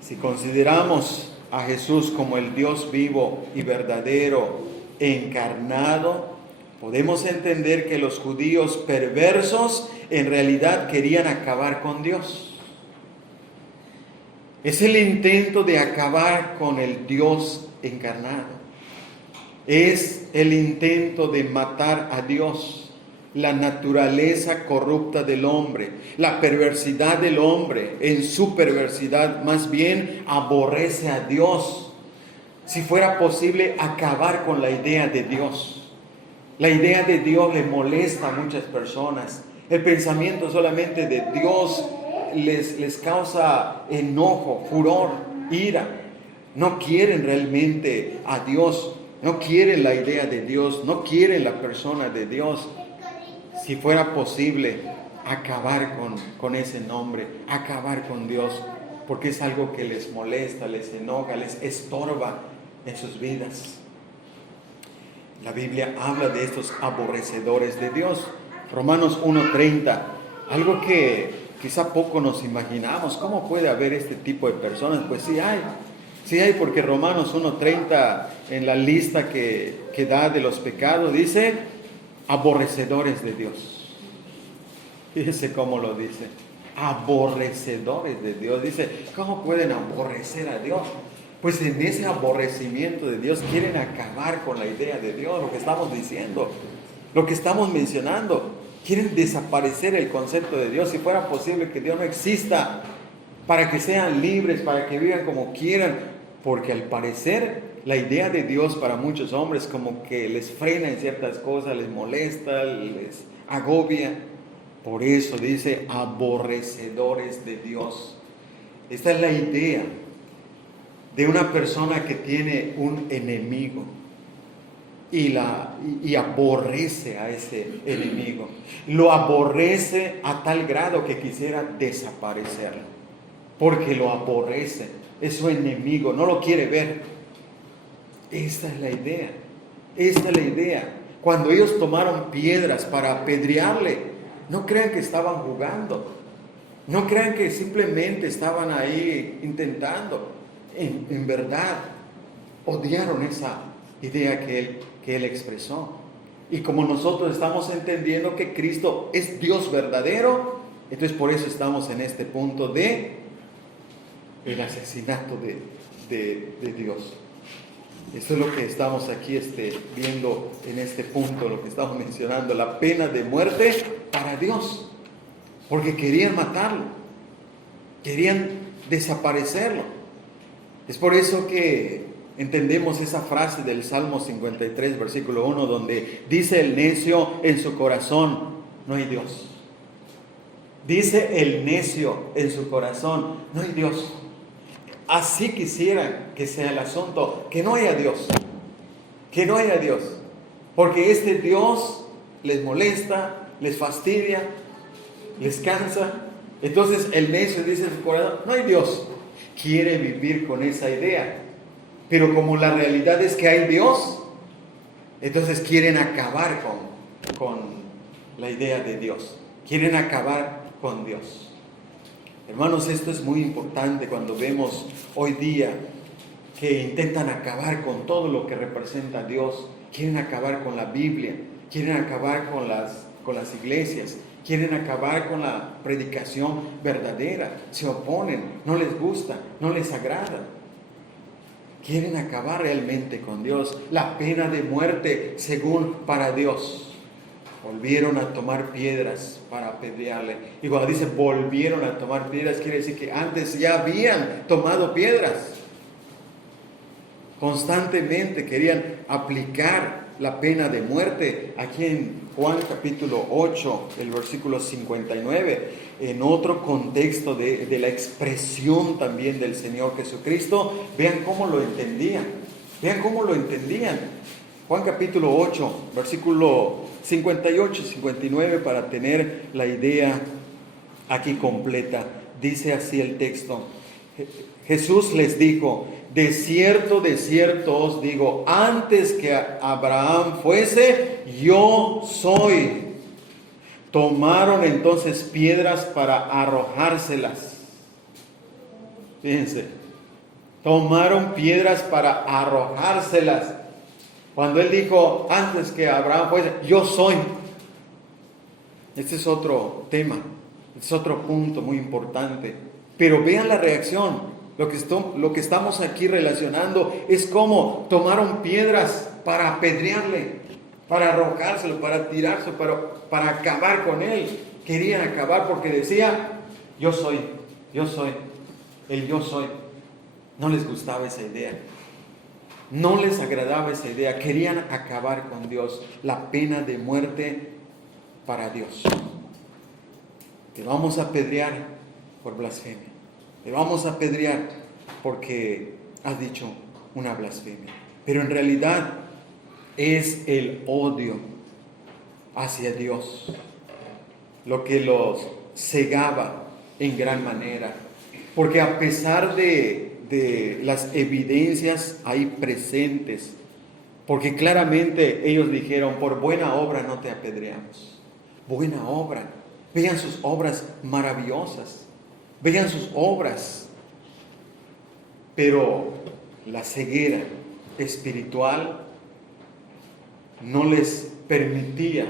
Si consideramos a Jesús como el Dios vivo y verdadero, encarnado, podemos entender que los judíos perversos en realidad querían acabar con Dios. Es el intento de acabar con el Dios encarnado. Es el intento de matar a Dios, la naturaleza corrupta del hombre, la perversidad del hombre. En su perversidad más bien aborrece a Dios. Si fuera posible, acabar con la idea de Dios. La idea de Dios le molesta a muchas personas. El pensamiento solamente de Dios les causa enojo, furor, ira. No quieren realmente a Dios, no quieren la idea de Dios, no quieren la persona de Dios. Si fuera posible, acabar con ese nombre, acabar con Dios, porque es algo que les molesta, les enoja, les estorba en sus vidas. La Biblia habla de estos aborrecedores de Dios. Romanos 1:30, algo que quizá poco nos imaginamos. ¿Cómo puede haber este tipo de personas? Pues sí hay, porque Romanos 1:30 en la lista que da de los pecados dice aborrecedores de Dios. Fíjese cómo lo dice, aborrecedores de Dios. Dice, ¿cómo pueden aborrecer a Dios? Pues en ese aborrecimiento de Dios quieren acabar con la idea de Dios, lo que estamos diciendo, lo que estamos mencionando. Quieren desaparecer el concepto de Dios. Si fuera posible que Dios no exista, para que sean libres, para que vivan como quieran, porque al parecer la idea de Dios para muchos hombres como que les frena en ciertas cosas, les molesta, les agobia. Por eso dice aborrecedores de Dios. Esta es la idea de una persona que tiene un enemigo y aborrece a ese enemigo. Lo aborrece a tal grado que quisiera desaparecerlo, porque lo aborrece, es su enemigo, no lo quiere ver. Esta es la idea, esta es la idea. Cuando ellos tomaron piedras para apedrearle, no crean que estaban jugando, no crean que simplemente estaban ahí intentando. En verdad, odiaron esa idea que él expresó. Y como nosotros estamos entendiendo que Cristo es Dios verdadero, entonces por eso estamos en este punto de el asesinato de Dios. Esto es lo que estamos aquí viendo en este punto, lo que estamos mencionando, la pena de muerte para Dios, porque querían matarlo, querían desaparecerlo. Es por eso que entendemos esa frase del Salmo 53, versículo 1, donde dice el necio en su corazón, no hay Dios. Dice el necio en su corazón, no hay Dios. Así quisieran que sea el asunto, que no haya Dios, que no haya Dios, porque este Dios les molesta, les fastidia, les cansa. Entonces el necio dice en su corazón, no hay Dios. Quiere vivir con esa idea, pero como la realidad es que hay Dios, entonces quieren acabar con la idea de Dios, quieren acabar con Dios. Hermanos, esto es muy importante cuando vemos hoy día que intentan acabar con todo lo que representa a Dios, quieren acabar con la Biblia, quieren acabar con las iglesias, quieren acabar con la predicación verdadera, se oponen, no les gusta, no les agrada. Quieren acabar realmente con Dios. La pena de muerte, según para Dios. Volvieron a tomar piedras para apedrearle. Y cuando dice volvieron a tomar piedras, quiere decir que antes ya habían tomado piedras. Constantemente querían aplicar la pena de muerte. Aquí en Juan capítulo 8, el versículo 59, en otro contexto de la expresión también del Señor Jesucristo, vean cómo lo entendían. Vean cómo lo entendían. Juan capítulo 8, versículo 58, 59, para tener la idea aquí completa. Dice así el texto. Jesús les dijo: de cierto os digo, antes que Abraham fuese, yo soy. Tomaron entonces piedras para arrojárselas. Fíjense, tomaron piedras para arrojárselas. Cuando él dijo, antes que Abraham fuese, yo soy. Este es otro tema, este es otro punto muy importante. Pero vean la reacción. Lo que estamos aquí relacionando es cómo tomaron piedras para apedrearle, para arrojárselo, para tirárselo, para acabar con él. Querían acabar porque decía, yo soy, el yo soy. No les gustaba esa idea. No les agradaba esa idea. Querían acabar con Dios. La pena de muerte para Dios. Te vamos a apedrear por blasfemia. Te vamos a apedrear porque has dicho una blasfemia. Pero en realidad es el odio hacia Dios lo que los cegaba en gran manera. Porque a pesar de las evidencias ahí presentes, porque claramente ellos dijeron, por buena obra no te apedreamos. Buena obra. Vean sus obras maravillosas. Vean sus obras, pero la ceguera espiritual no les permitía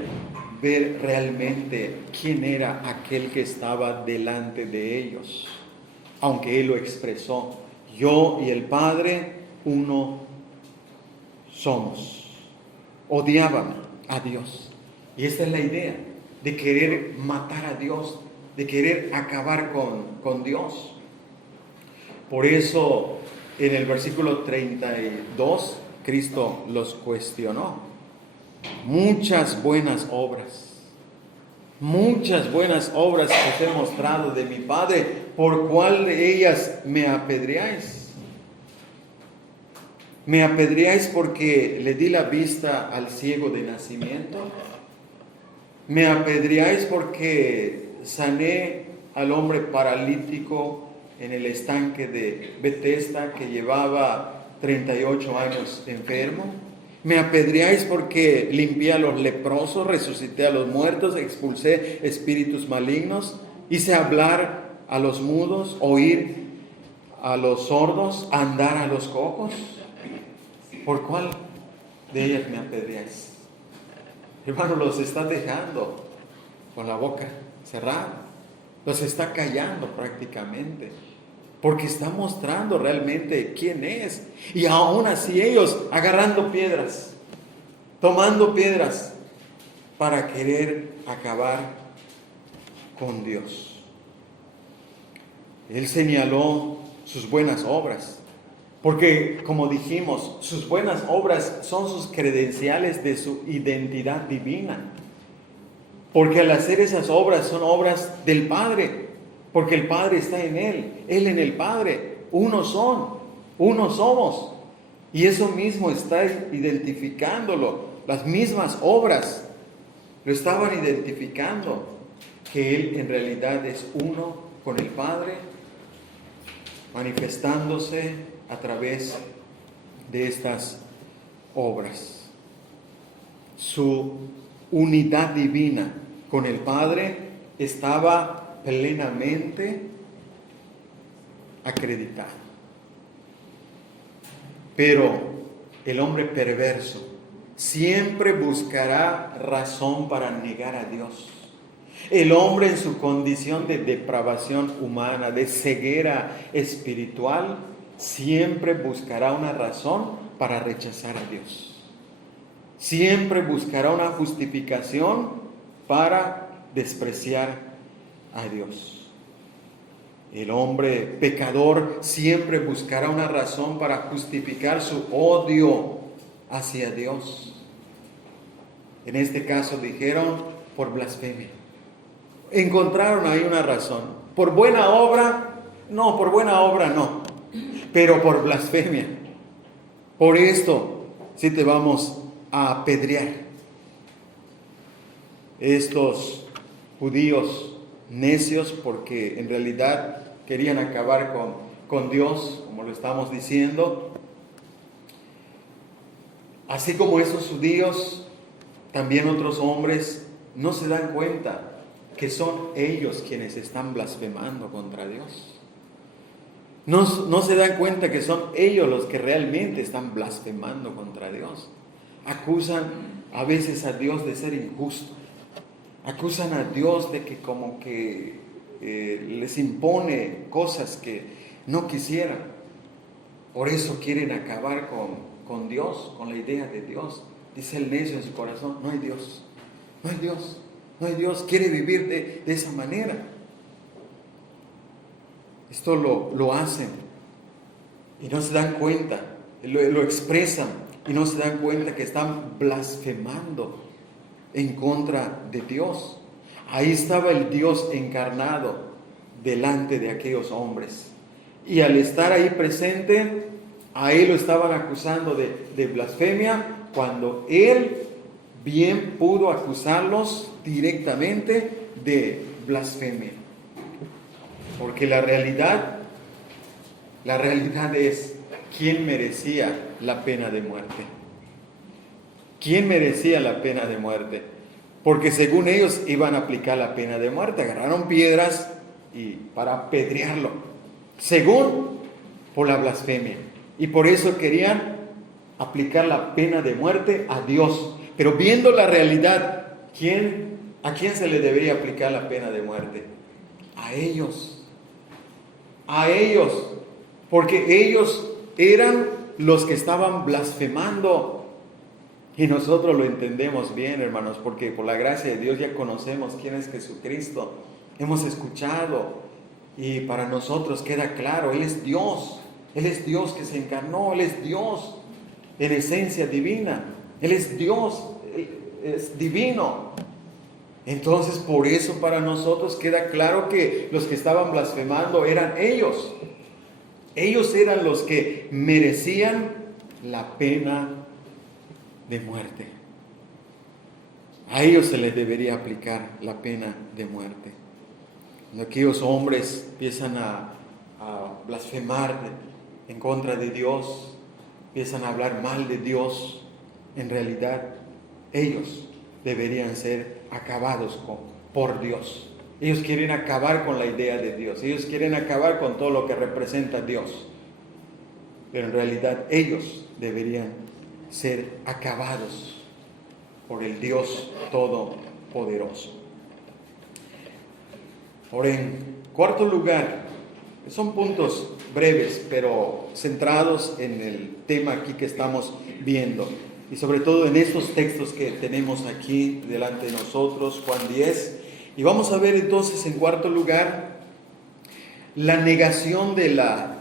ver realmente quién era aquel que estaba delante de ellos, aunque Él lo expresó: yo y el Padre uno somos. Odiaban a Dios, y esta es la idea de querer matar a Dios, de querer acabar con Dios. Por eso en el versículo 32 Cristo los cuestionó. Muchas buenas obras os he mostrado de mi Padre, ¿por cuál de ellas me apedreáis? ¿Me apedreáis porque le di la vista al ciego de nacimiento? ¿Me apedreáis porque sané al hombre paralítico en el estanque de Betesda que llevaba 38 años enfermo? ¿Me apedreáis porque limpié a los leprosos, resucité a los muertos, expulsé espíritus malignos, hice hablar a los mudos, oír a los sordos, andar a los cojos? ¿Por cuál de ellas me apedreáis? Hermano, los está dejando con la boca cerrada, los está callando prácticamente, porque está mostrando realmente quién es. Y aún así ellos agarrando piedras, tomando piedras para querer acabar con Dios. Él señaló sus buenas obras, porque como dijimos, sus buenas obras son sus credenciales de su identidad divina. Porque al hacer esas obras son obras del Padre, porque el Padre está en Él en el Padre, uno somos. Y eso mismo está identificándolo, las mismas obras lo estaban identificando, que Él en realidad es uno con el Padre, manifestándose a través de estas obras. Su unidad divina con el Padre estaba plenamente acreditada. Pero el hombre perverso siempre buscará razón para negar a Dios. El hombre en su condición de depravación humana, de ceguera espiritual, siempre buscará una razón para rechazar a Dios. Siempre buscará una justificación para despreciar a Dios. El hombre pecador siempre buscará una razón para justificar su odio hacia Dios. En este caso dijeron por blasfemia. Encontraron ahí una razón. Por buena obra, no, pero por blasfemia. Por esto sí te vamos a apedrear. Estos judíos necios, porque en realidad querían acabar con Dios, como lo estamos diciendo. Así como esos judíos, también otros hombres no se dan cuenta que son ellos quienes están blasfemando contra Dios. No se dan cuenta que son ellos los que realmente están blasfemando contra Dios. Acusan a veces a Dios de ser injusto. Acusan a Dios de que como que les impone cosas que no quisieran. Por eso quieren acabar con Dios, con la idea de Dios. Dice el necio en su corazón, no hay Dios, no hay Dios, no hay Dios. Quiere vivir de esa manera. Esto lo hacen y no se dan cuenta, lo expresan y no se dan cuenta que están blasfemando en contra de Dios. Ahí estaba el Dios encarnado delante de aquellos hombres. Y al estar ahí presente, a él lo estaban acusando de blasfemia, cuando él bien pudo acusarlos directamente de blasfemia. Porque la realidad es, ¿quién merecía la pena de muerte? ¿Quién merecía la pena de muerte? Porque según ellos iban a aplicar la pena de muerte, agarraron piedras y para apedrearlo, según por la blasfemia. Y por eso querían aplicar la pena de muerte a Dios. Pero viendo la realidad, ¿a quién se le debería aplicar la pena de muerte? A ellos. A ellos. Porque ellos eran los que estaban blasfemando. Y nosotros lo entendemos bien, hermanos, porque por la gracia de Dios ya conocemos quién es Jesucristo. Hemos escuchado y para nosotros queda claro, Él es Dios. Él es Dios que se encarnó, Él es Dios en esencia divina. Él es Dios, es divino. Entonces, por eso para nosotros queda claro que los que estaban blasfemando eran ellos. Ellos eran los que merecían la pena de muerte. A ellos se les debería aplicar la pena de muerte. Cuando aquellos hombres empiezan a blasfemar en contra de Dios, empiezan a hablar mal de Dios, en realidad ellos deberían ser acabados por Dios. Ellos quieren acabar con la idea de Dios, ellos quieren acabar con todo lo que representa Dios, pero en realidad ellos deberían ser acabados por el Dios Todopoderoso. Ahora, en cuarto lugar, son puntos breves, pero centrados en el tema aquí que estamos viendo. Y sobre todo en estos textos que tenemos aquí delante de nosotros, Juan 10. Y vamos a ver entonces en cuarto lugar, la negación de la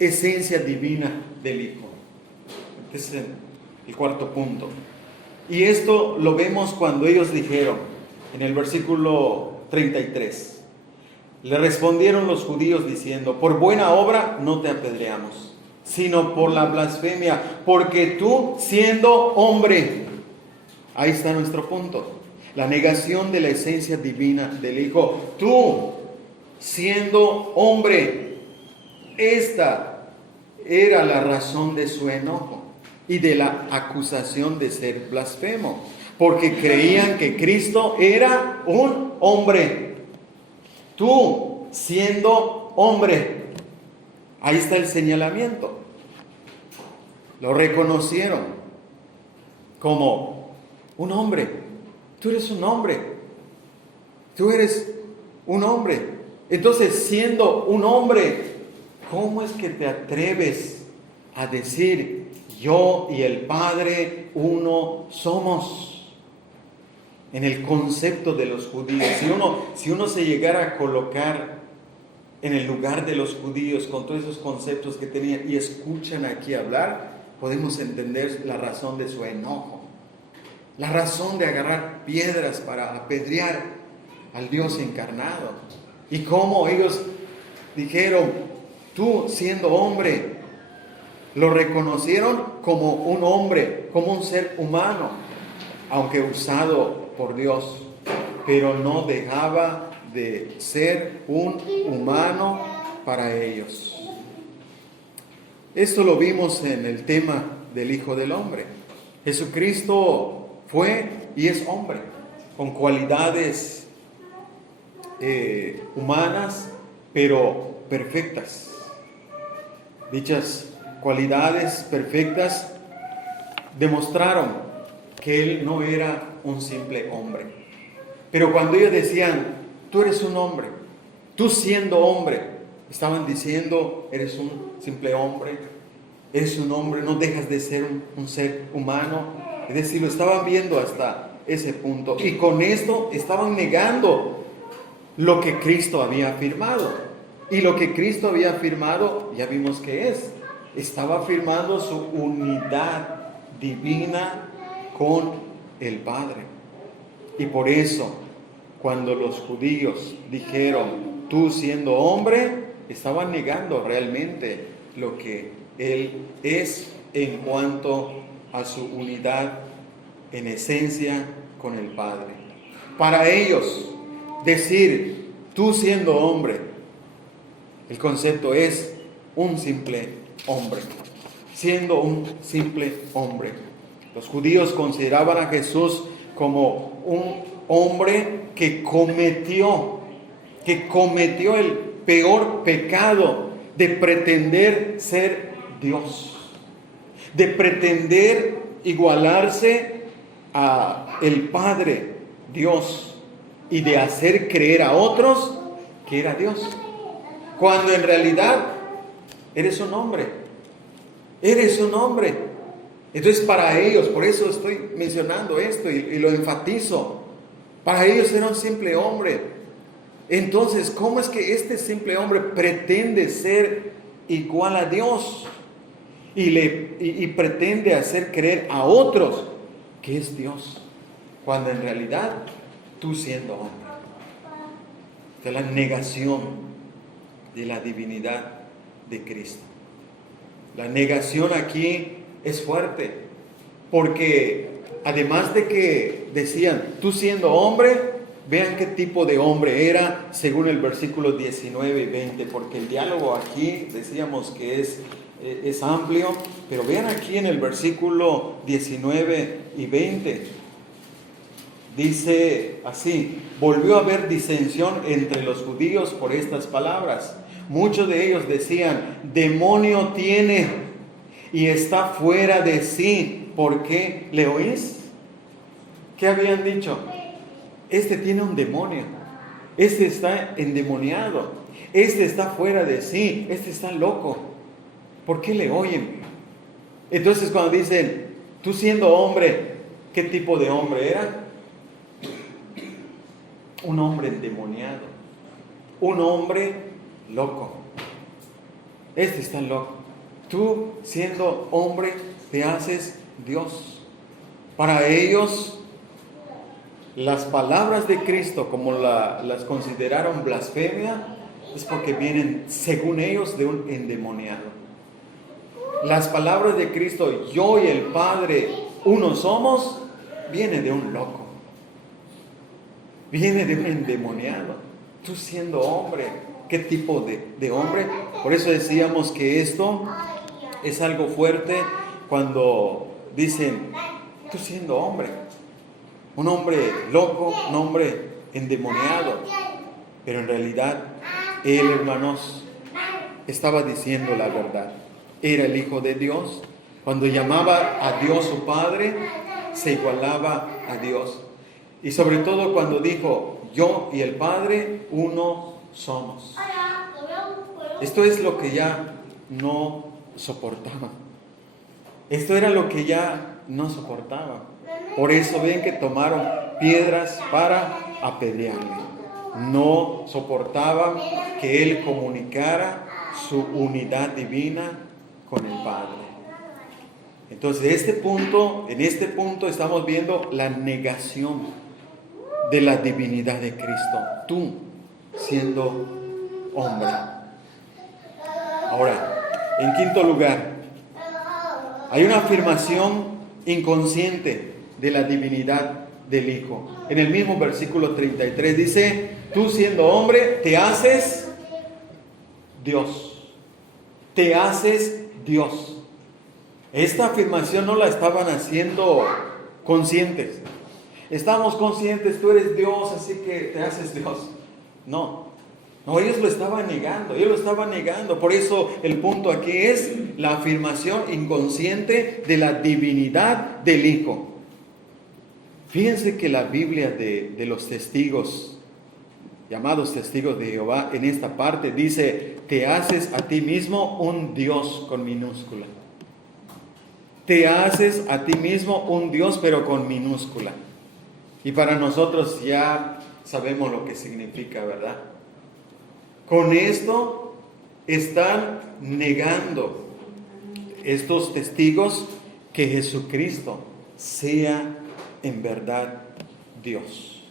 esencia divina del Hijo. Este es el cuarto punto. Y esto lo vemos cuando ellos dijeron, en el versículo 33. Le respondieron los judíos diciendo, por buena obra no te apedreamos, sino por la blasfemia, porque tú siendo hombre. Ahí está nuestro punto. La negación de la esencia divina del Hijo. Tú siendo hombre. Esta era la razón de su enojo y de la acusación de ser blasfemo, porque creían que Cristo era un hombre. Tú, siendo hombre, ahí está el señalamiento. Lo reconocieron como un hombre. Tú eres un hombre. Tú eres un hombre. Entonces, siendo un hombre, ¿cómo es que te atreves a decir, yo y el Padre uno somos? En el concepto de los judíos, si uno se llegara a colocar en el lugar de los judíos con todos esos conceptos que tenían y escuchan aquí hablar, podemos entender la razón de su enojo, la razón de agarrar piedras para apedrear al Dios encarnado. Y cómo ellos dijeron, tú siendo hombre, lo reconocieron como un hombre, como un ser humano, aunque usado por Dios, pero no dejaba de ser un humano para ellos. Esto lo vimos en el tema del Hijo del Hombre. Jesucristo fue y es hombre, con cualidades humanas, pero perfectas. Dichas cualidades perfectas demostraron que Él no era un simple hombre. Pero cuando ellos decían, tú eres un hombre, tú siendo hombre, estaban diciendo, eres un simple hombre, eres un hombre, no dejas de ser un ser humano. Es decir, lo estaban viendo hasta ese punto. Y con esto estaban negando lo que Cristo había afirmado. Y lo que Cristo había afirmado, ya vimos que es. Estaba afirmando su unidad divina con el Padre. Y por eso, cuando los judíos dijeron, tú siendo hombre, estaban negando realmente lo que Él es en cuanto a su unidad en esencia con el Padre. Para ellos, decir, tú siendo hombre, el concepto es un simple hombre, siendo un simple hombre. Los judíos consideraban a Jesús como un hombre que cometió el peor pecado de pretender ser Dios, de pretender igualarse a el Padre Dios y de hacer creer a otros que era Dios, cuando en realidad eres un hombre. Entonces para ellos, por eso estoy mencionando esto y lo enfatizo, para ellos era un simple hombre. Entonces, ¿cómo es que este simple hombre pretende ser igual a Dios y pretende hacer creer a otros que es Dios, cuando en realidad tú siendo hombre? De la negación de la divinidad de Cristo. La negación aquí es fuerte, porque además de que decían, tú siendo hombre, vean qué tipo de hombre era según el versículo 19 y 20, porque el diálogo aquí decíamos que es amplio, pero vean aquí en el versículo 19 y 20, dice así, volvió a haber disensión entre los judíos por estas palabras. Muchos de ellos decían, demonio tiene y está fuera de sí, ¿por qué le oís? ¿Qué habían dicho? Este tiene un demonio, este está endemoniado, este está fuera de sí, este está loco, ¿por qué le oyen? Entonces cuando dicen, tú siendo hombre, ¿qué tipo de hombre era? Un hombre endemoniado, un hombre loco. Este está loco. Tú siendo hombre te haces Dios. Para ellos, las palabras de Cristo, como las consideraron blasfemia, es porque vienen, según ellos, de un endemoniado. Las palabras de Cristo, yo y el Padre uno somos, viene de un loco, viene de un endemoniado. Tú siendo hombre, ¿qué tipo de hombre? Por eso decíamos que esto es algo fuerte cuando dicen, tú siendo hombre, un hombre loco, un hombre endemoniado. Pero en realidad, él, hermanos, estaba diciendo la verdad. Era el Hijo de Dios, Cuando llamaba a Dios su Padre, se igualaba a Dios. Y sobre todo cuando dijo, yo y el Padre, uno somos. Esto es lo que ya no soportaba. Esto era lo que ya no soportaba. Por eso ven que tomaron piedras para apedrearle. No soportaban que él comunicara su unidad divina con el Padre. Entonces, en este punto estamos viendo la negación de la divinidad de Cristo. Tú, siendo hombre. Ahora, en quinto lugar, hay una afirmación inconsciente de la divinidad del Hijo. En el mismo versículo 33 dice, tú siendo hombre, te haces Dios. Te haces Dios. Esta afirmación no la estaban haciendo conscientes. Estamos conscientes, tú eres Dios, así que te haces Dios. No, ellos lo estaban negando. Por eso el punto aquí es la afirmación inconsciente de la divinidad del Hijo. Fíjense que la Biblia de los testigos, llamados testigos de Jehová, en esta parte dice, te haces a ti mismo un Dios con minúscula. Te haces a ti mismo un Dios, pero con minúscula. Y para nosotros ya sabemos lo que significa, ¿verdad? Con esto están negando estos testigos que Jesucristo sea en verdad Dios.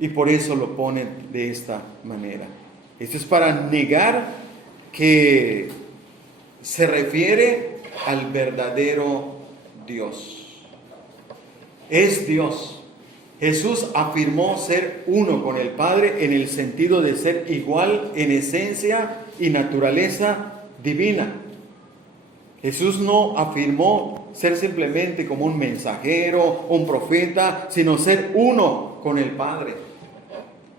Y por eso lo ponen de esta manera. Esto es para negar que se refiere al verdadero Dios. Es Dios. Jesús afirmó ser uno con el Padre en el sentido de ser igual en esencia y naturaleza divina. Jesús no afirmó ser simplemente como un mensajero, un profeta, sino ser uno con el Padre.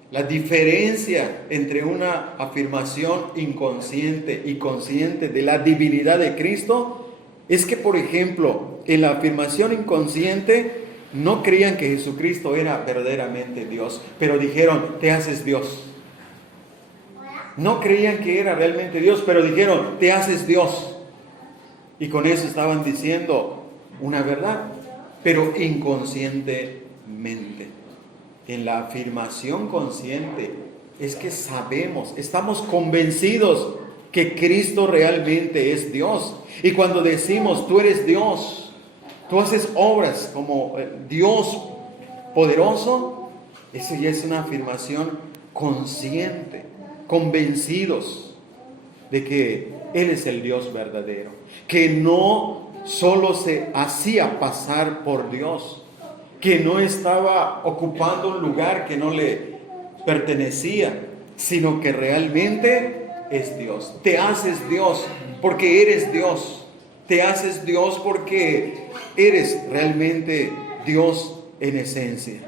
La diferencia entre una afirmación inconsciente y consciente de la divinidad de Cristo es que, por ejemplo, en la afirmación inconsciente no creían que Jesucristo era verdaderamente Dios, pero dijeron, te haces Dios. No creían que era realmente Dios, pero dijeron, te haces Dios. Y con eso estaban diciendo una verdad, pero inconscientemente. En la afirmación consciente es que sabemos, estamos convencidos que Cristo realmente es Dios. Y cuando decimos, tú eres Dios, tú haces obras como Dios poderoso, eso ya es una afirmación consciente, convencidos de que Él es el Dios verdadero, que no solo se hacía pasar por Dios, que no estaba ocupando un lugar que no le pertenecía, sino que realmente es Dios. Te haces Dios porque eres Dios. Te haces Dios porque eres realmente Dios en esencia.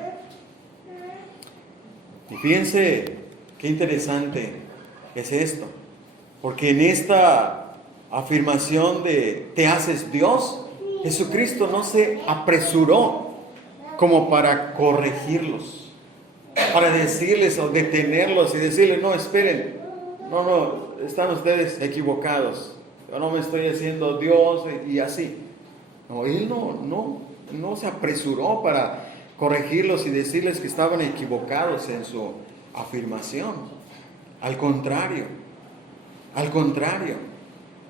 Y fíjense qué interesante es esto. Porque en esta afirmación de te haces Dios, Jesucristo no se apresuró como para corregirlos, para decirles o detenerlos y decirles, no, esperen, no, están ustedes equivocados. Yo no me estoy haciendo Dios y así. No, Él no se apresuró para corregirlos y decirles que estaban equivocados en su afirmación. Al contrario,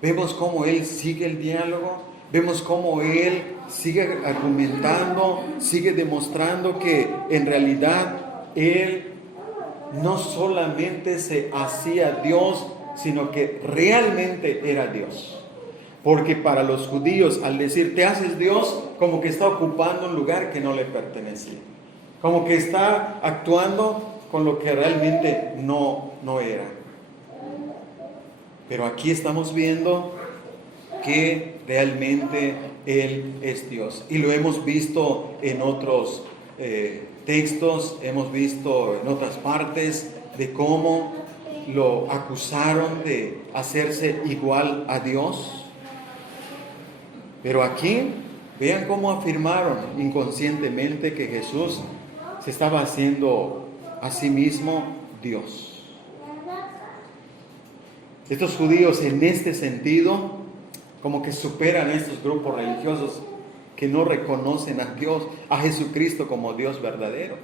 vemos cómo Él sigue el diálogo, vemos cómo Él sigue argumentando, sigue demostrando que en realidad Él no solamente se hacía Dios, sino que realmente era Dios. Porque para los judíos, al decir te haces Dios, como que está ocupando un lugar que no le pertenecía, como que está actuando con lo que realmente no era. Pero aquí estamos viendo que realmente Él es Dios. Y lo hemos visto en otros textos, hemos visto en otras partes de cómo lo acusaron de hacerse igual a Dios. Pero aquí, vean cómo afirmaron inconscientemente que Jesús se estaba haciendo a sí mismo Dios. Estos judíos en este sentido, como que superan a estos grupos religiosos que no reconocen a Dios, a Jesucristo como Dios verdadero.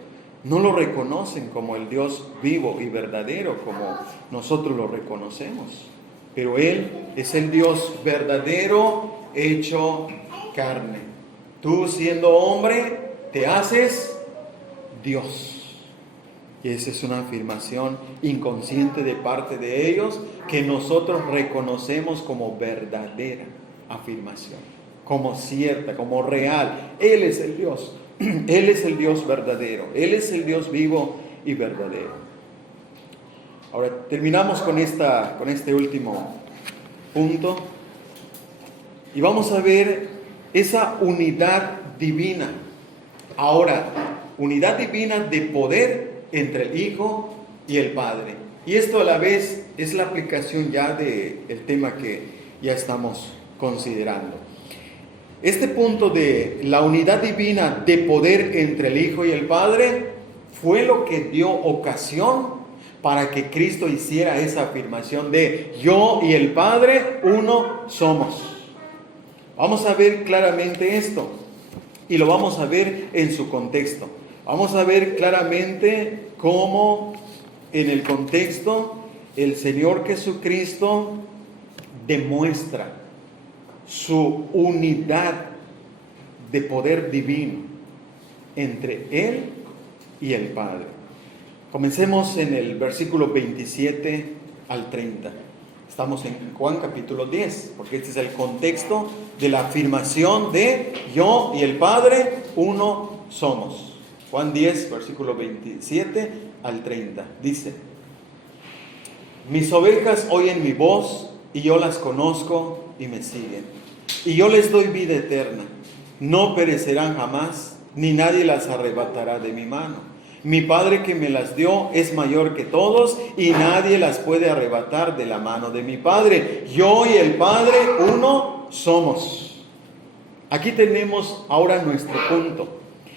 No lo reconocen como el Dios vivo y verdadero como nosotros lo reconocemos. Pero Él es el Dios verdadero hecho carne. Tú siendo hombre te haces Dios. Y esa es una afirmación inconsciente de parte de ellos que nosotros reconocemos como verdadera afirmación, como cierta, como real. Él es el Dios. Él es el Dios verdadero. Él es el Dios vivo y verdadero. Ahora terminamos con este último punto. Y vamos a ver esa unidad divina. Ahora, unidad divina de poder entre el Hijo y el Padre. Y esto a la vez es la aplicación ya del tema que ya estamos considerando. Este punto de la unidad divina de poder entre el Hijo y el Padre fue lo que dio ocasión para que Cristo hiciera esa afirmación de yo y el Padre uno somos. Vamos a ver claramente esto y lo vamos a ver en su contexto. Vamos a ver claramente cómo en el contexto el Señor Jesucristo demuestra su unidad de poder divino entre Él y el Padre. Comencemos en el versículo 27 al 30. Estamos en Juan capítulo 10, porque este es el contexto de la afirmación de yo y el Padre uno somos. Juan 10, versículo 27 al 30. Dice: mis ovejas oyen mi voz y yo las conozco y me siguen. Y yo les doy vida eterna. No perecerán jamás, ni nadie las arrebatará de mi mano. Mi Padre que me las dio es mayor que todos y nadie las puede arrebatar de la mano de mi Padre. Yo y el Padre uno somos. Aquí tenemos ahora nuestro punto.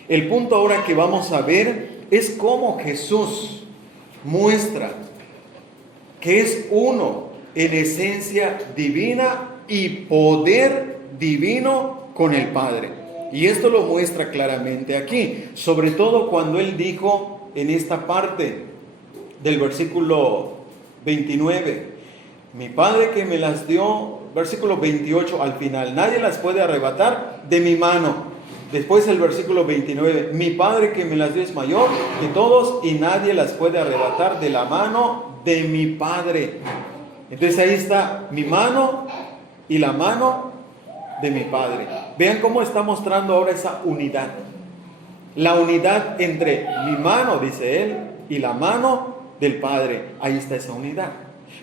El punto ahora que vamos a ver es cómo Jesús muestra que es uno en esencia divina y poder divino con el Padre. Y esto lo muestra claramente aquí, sobre todo cuando Él dijo en esta parte del versículo 29, mi Padre que me las dio, versículo 28 al final, nadie las puede arrebatar de mi mano. Después el versículo 29, mi Padre que me las dio es mayor que todos y nadie las puede arrebatar de la mano de mi Padre. Entonces ahí está mi mano y la mano de mi Padre. Vean cómo está mostrando ahora esa unidad. La unidad entre mi mano, dice Él, y la mano del Padre. Ahí está esa unidad.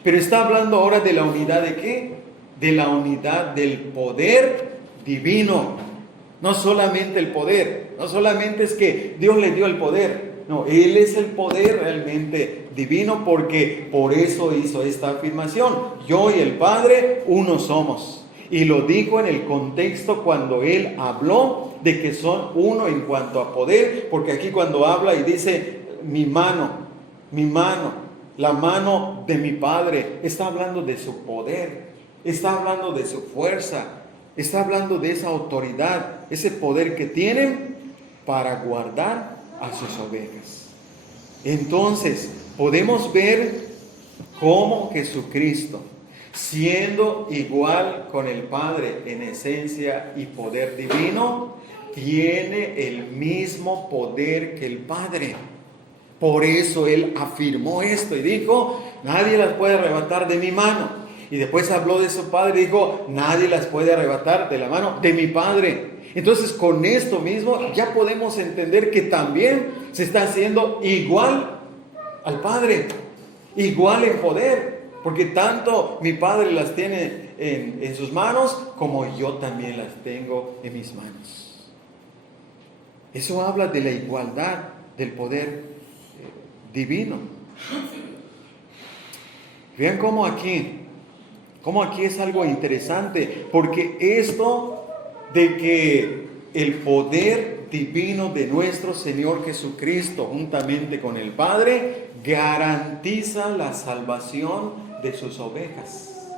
Pero está hablando ahora de la unidad de ¿qué? De la unidad del poder divino. No solamente el poder, no solamente es que Dios le dio el poder, no, Él es el poder realmente divino porque por eso hizo esta afirmación, yo y el Padre uno somos. Y lo dijo en el contexto cuando Él habló de que son uno en cuanto a poder, porque aquí cuando habla y dice mi mano, la mano de mi Padre, está hablando de su poder, está hablando de su fuerza. Está hablando de esa autoridad, ese poder que tienen para guardar a sus ovejas. Entonces, podemos ver cómo Jesucristo, siendo igual con el Padre en esencia y poder divino, tiene el mismo poder que el Padre. Por eso Él afirmó esto y dijo, nadie las puede arrebatar de mi mano. Y después habló de su Padre y dijo, nadie las puede arrebatar de la mano de mi Padre. Entonces con esto mismo ya podemos entender que también se está haciendo igual al Padre, igual en poder, porque tanto mi Padre las tiene en sus manos como yo también las tengo en mis manos. Eso habla de la igualdad del poder divino. Vean cómo aquí es algo interesante, porque esto de que el poder divino de nuestro Señor Jesucristo, juntamente con el Padre, garantiza la salvación de sus ovejas.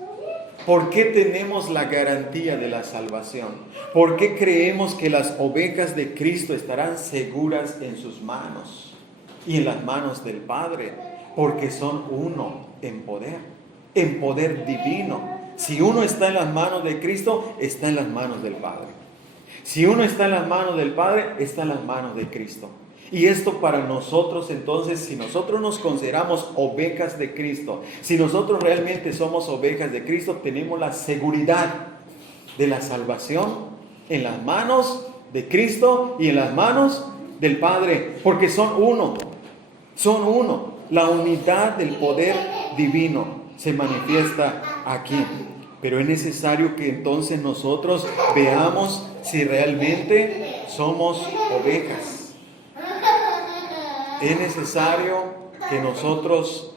¿Por qué tenemos la garantía de la salvación? ¿Por qué creemos que las ovejas de Cristo estarán seguras en sus manos y en las manos del Padre? Porque son uno en poder divino. Si uno está en las manos de Cristo, está en las manos del Padre. Si uno está en las manos del Padre, está en las manos de Cristo. Y esto para nosotros, entonces, si nosotros nos consideramos ovejas de Cristo, si nosotros realmente somos ovejas de Cristo, tenemos la seguridad de la salvación en las manos de Cristo y en las manos del Padre, porque son uno. La unidad del poder divino se manifiesta aquí. Pero es necesario que entonces nosotros veamos si realmente somos ovejas. Es necesario que nosotros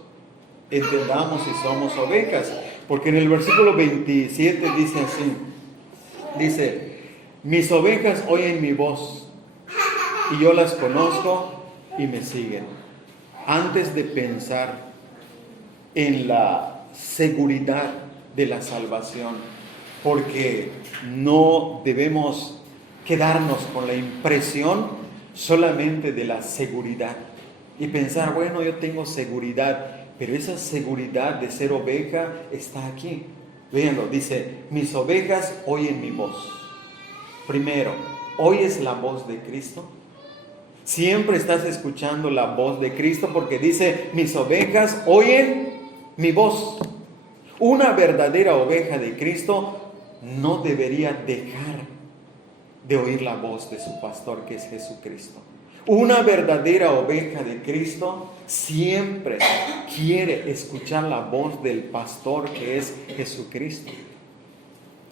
entendamos si somos ovejas, porque en el versículo 27 dice así, dice, mis ovejas oyen mi voz y yo las conozco y me siguen. Antes de pensar en la seguridad de la salvación, porque no debemos quedarnos con la impresión solamente de la seguridad y pensar, bueno, yo tengo seguridad, pero esa seguridad de ser oveja está aquí. Véanlo, dice, mis ovejas oyen mi voz. Primero, ¿oyes la voz de Cristo? Siempre estás escuchando la voz de Cristo, porque dice, mis ovejas oyen mi voz. Una verdadera oveja de Cristo no debería dejar de oír la voz de su pastor, que es Jesucristo. Una verdadera oveja de Cristo siempre quiere escuchar la voz del pastor, que es Jesucristo.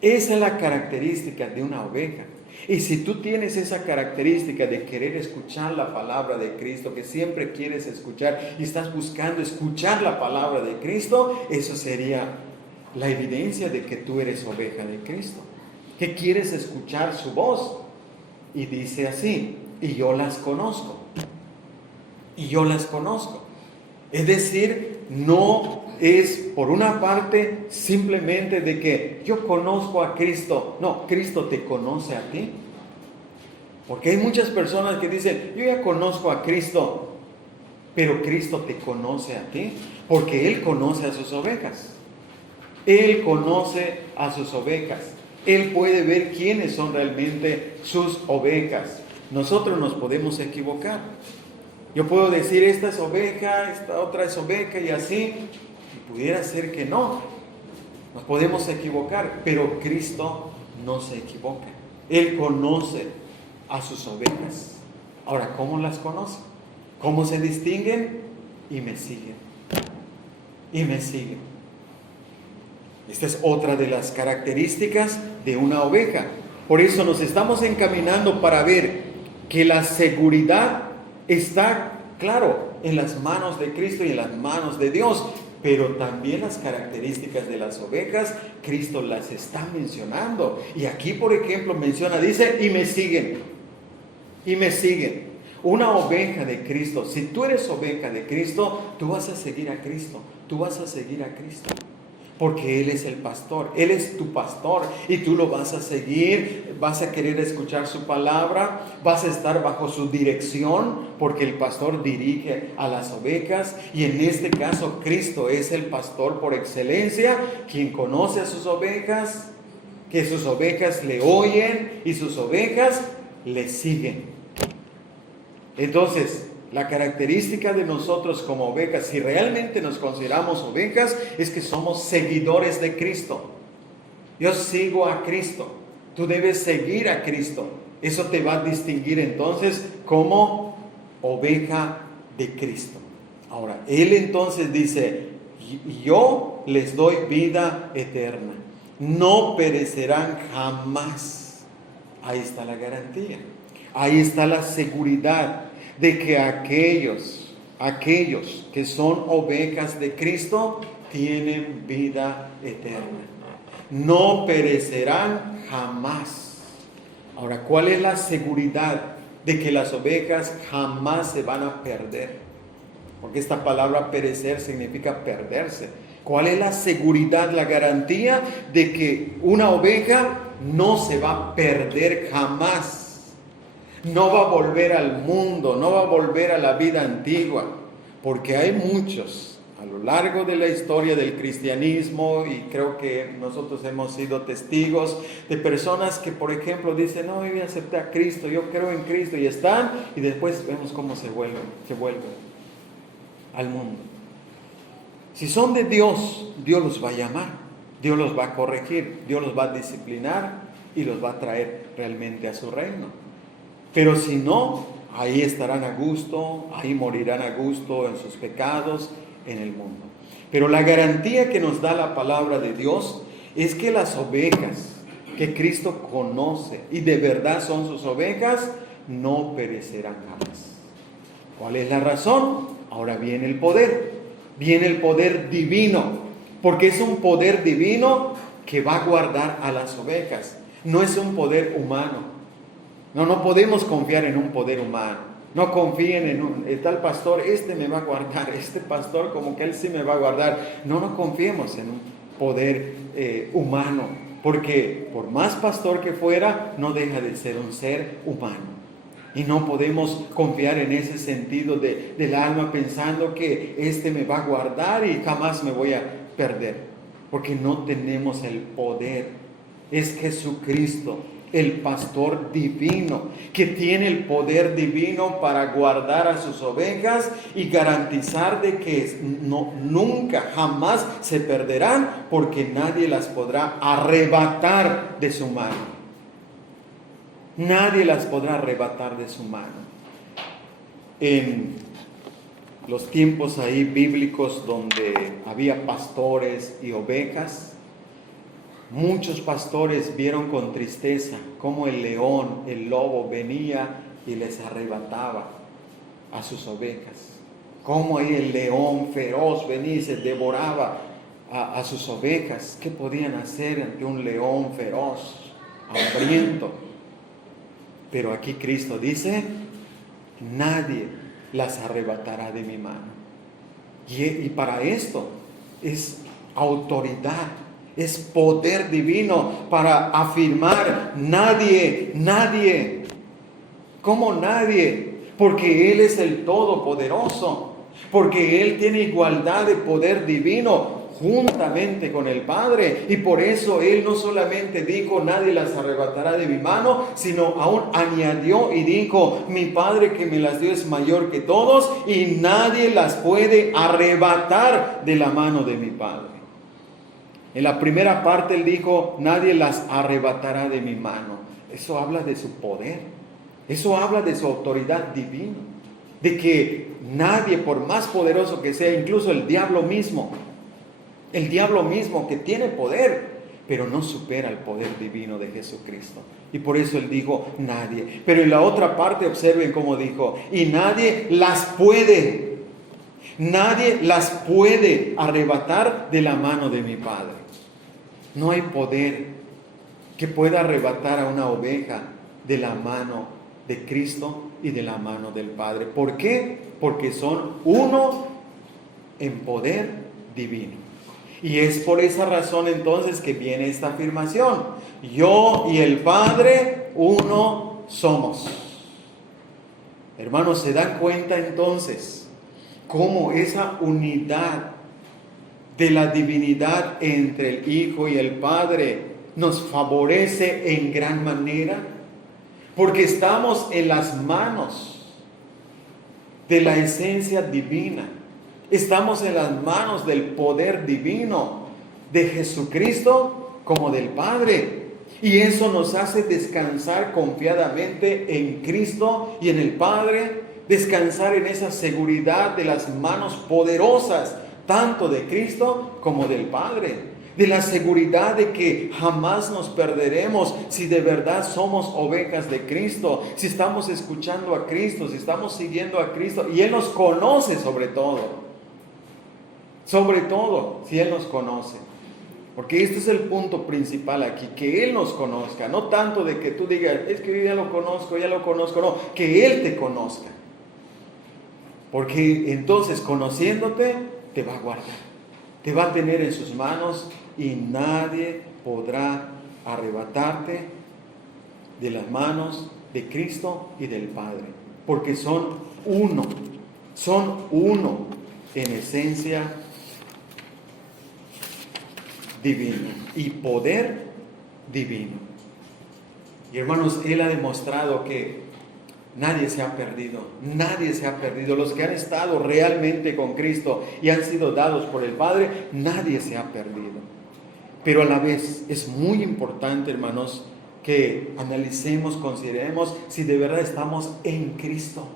Esa es la característica de una oveja. Y si tú tienes esa característica de querer escuchar la palabra de Cristo, que siempre quieres escuchar y estás buscando escuchar la palabra de Cristo, eso sería la evidencia de que tú eres oveja de Cristo, que quieres escuchar su voz. Y dice así, y yo las conozco. Y yo las conozco. Es decir, no es por una parte simplemente de que yo conozco a Cristo. No, Cristo te conoce a ti. Porque hay muchas personas que dicen, yo ya conozco a Cristo, pero Cristo te conoce a ti, porque Él conoce a sus ovejas. Él conoce a sus ovejas. Él puede ver quiénes son realmente sus ovejas. Nosotros nos podemos equivocar. Yo puedo decir, esta es oveja, esta otra es oveja y así. Y pudiera ser que no. Nos podemos equivocar, pero Cristo no se equivoca. Él conoce a sus ovejas. Ahora, ¿cómo las conoce? ¿Cómo se distinguen? Y me siguen. Y me siguen. Esta es otra de las características de una oveja. Por eso nos estamos encaminando para ver que la seguridad está, claro, en las manos de Cristo y en las manos de Dios, pero también las características de las ovejas, Cristo las está mencionando. Y aquí, por ejemplo, menciona, dice, y me siguen. Y me siguen. Una oveja de Cristo, si tú eres oveja de Cristo, tú vas a seguir a Cristo. Tú vas a seguir a Cristo. Porque Él es el pastor, Él es tu pastor y tú lo vas a seguir, vas a querer escuchar su palabra, vas a estar bajo su dirección, porque el pastor dirige a las ovejas y en este caso Cristo es el pastor por excelencia, quien conoce a sus ovejas, que sus ovejas le oyen y sus ovejas le siguen. Entonces, la característica de nosotros como ovejas, si realmente nos consideramos ovejas, es que somos seguidores de Cristo. Yo sigo a Cristo. Tú debes seguir a Cristo. Eso te va a distinguir entonces como oveja de Cristo. Ahora, Él entonces dice, yo les doy vida eterna. No perecerán jamás. Ahí está la garantía. Ahí está la seguridad de que aquellos que son ovejas de Cristo tienen vida eterna. No perecerán jamás. Ahora, ¿cuál es la seguridad de que las ovejas jamás se van a perder? Porque esta palabra perecer significa perderse. ¿Cuál es la seguridad, la garantía de que una oveja no se va a perder jamás? No va a volver al mundo, no va a volver a la vida antigua. Porque hay muchos a lo largo de la historia del cristianismo, y creo que nosotros hemos sido testigos de personas que, por ejemplo, dicen: no, yo acepté a Cristo, yo creo en Cristo, y están, y después vemos cómo se vuelven al mundo. Si son de Dios, Dios los va a llamar, Dios los va a corregir, Dios los va a disciplinar y los va a traer realmente a su reino. Pero si no, ahí estarán a gusto, ahí morirán a gusto en sus pecados, en el mundo. Pero la garantía que nos da la palabra de Dios es que las ovejas que Cristo conoce y de verdad son sus ovejas, no perecerán jamás. ¿Cuál es la razón? Ahora viene el poder divino, porque es un poder divino que va a guardar a las ovejas, no es un poder humano. No podemos confiar en un poder humano. No confíen en tal pastor, me va a guardar, este pastor como que él sí me va a guardar. No confiemos en un poder humano, porque por más pastor que fuera, no deja de ser un ser humano. Y no podemos confiar en ese sentido del alma pensando que me va a guardar y jamás me voy a perder, porque no tenemos el poder. Es Jesucristo, el pastor divino, que tiene el poder divino para guardar a sus ovejas y garantizar de que nunca, jamás se perderán, porque nadie las podrá arrebatar de su mano. Nadie las podrá arrebatar de su mano. En los tiempos ahí bíblicos donde había pastores y ovejas, muchos pastores vieron con tristeza cómo el león, el lobo venía y les arrebataba a sus ovejas. Cómo ahí el león feroz venía y se devoraba a sus ovejas. ¿Qué podían hacer ante un león feroz, hambriento? Pero aquí Cristo dice: nadie las arrebatará de mi mano. Y para esto es autoridad, es poder divino para afirmar: nadie. ¿Cómo nadie? Porque Él es el Todopoderoso, porque Él tiene igualdad de poder divino juntamente con el Padre, y por eso Él no solamente dijo: nadie las arrebatará de mi mano, sino aún añadió y dijo: mi Padre que me las dio es mayor que todos, y nadie las puede arrebatar de la mano de mi Padre. En la primera parte Él dijo: nadie las arrebatará de mi mano. Eso habla de su poder, eso habla de su autoridad divina, de que nadie, por más poderoso que sea, incluso el diablo mismo que tiene poder, pero no supera el poder divino de Jesucristo. Y por eso Él dijo: nadie. Pero en la otra parte observen cómo dijo: y nadie las puede arrebatar de la mano de mi Padre. No hay poder que pueda arrebatar a una oveja de la mano de Cristo y de la mano del Padre. ¿Por qué? Porque son uno en poder divino. Y es por esa razón entonces que viene esta afirmación: yo y el Padre uno somos. Hermanos, ¿se dan cuenta entonces cómo esa unidad de la divinidad entre el Hijo y el Padre nos favorece en gran manera? Porque estamos en las manos de la esencia divina. Estamos en las manos del poder divino de Jesucristo como del Padre. Y eso nos hace descansar confiadamente en Cristo y en el Padre. Descansar en esa seguridad de las manos poderosas, tanto de Cristo como del Padre. De la seguridad de que jamás nos perderemos si de verdad somos ovejas de Cristo. Si estamos escuchando a Cristo, si estamos siguiendo a Cristo. Y Él nos conoce sobre todo. Sobre todo, si Él nos conoce. Porque este es el punto principal aquí, que Él nos conozca, no tanto de que tú digas, es que yo ya lo conozco, no, que Él te conozca. Porque entonces conociéndote, te va a guardar, te va a tener en sus manos y nadie podrá arrebatarte de las manos de Cristo y del Padre. Porque son uno en esencia divino y poder divino. Y hermanos, Él ha demostrado que nadie se ha perdido. Los que han estado realmente con Cristo y han sido dados por el Padre, nadie se ha perdido. Pero a la vez es muy importante, hermanos, que analicemos, consideremos si de verdad estamos en Cristo.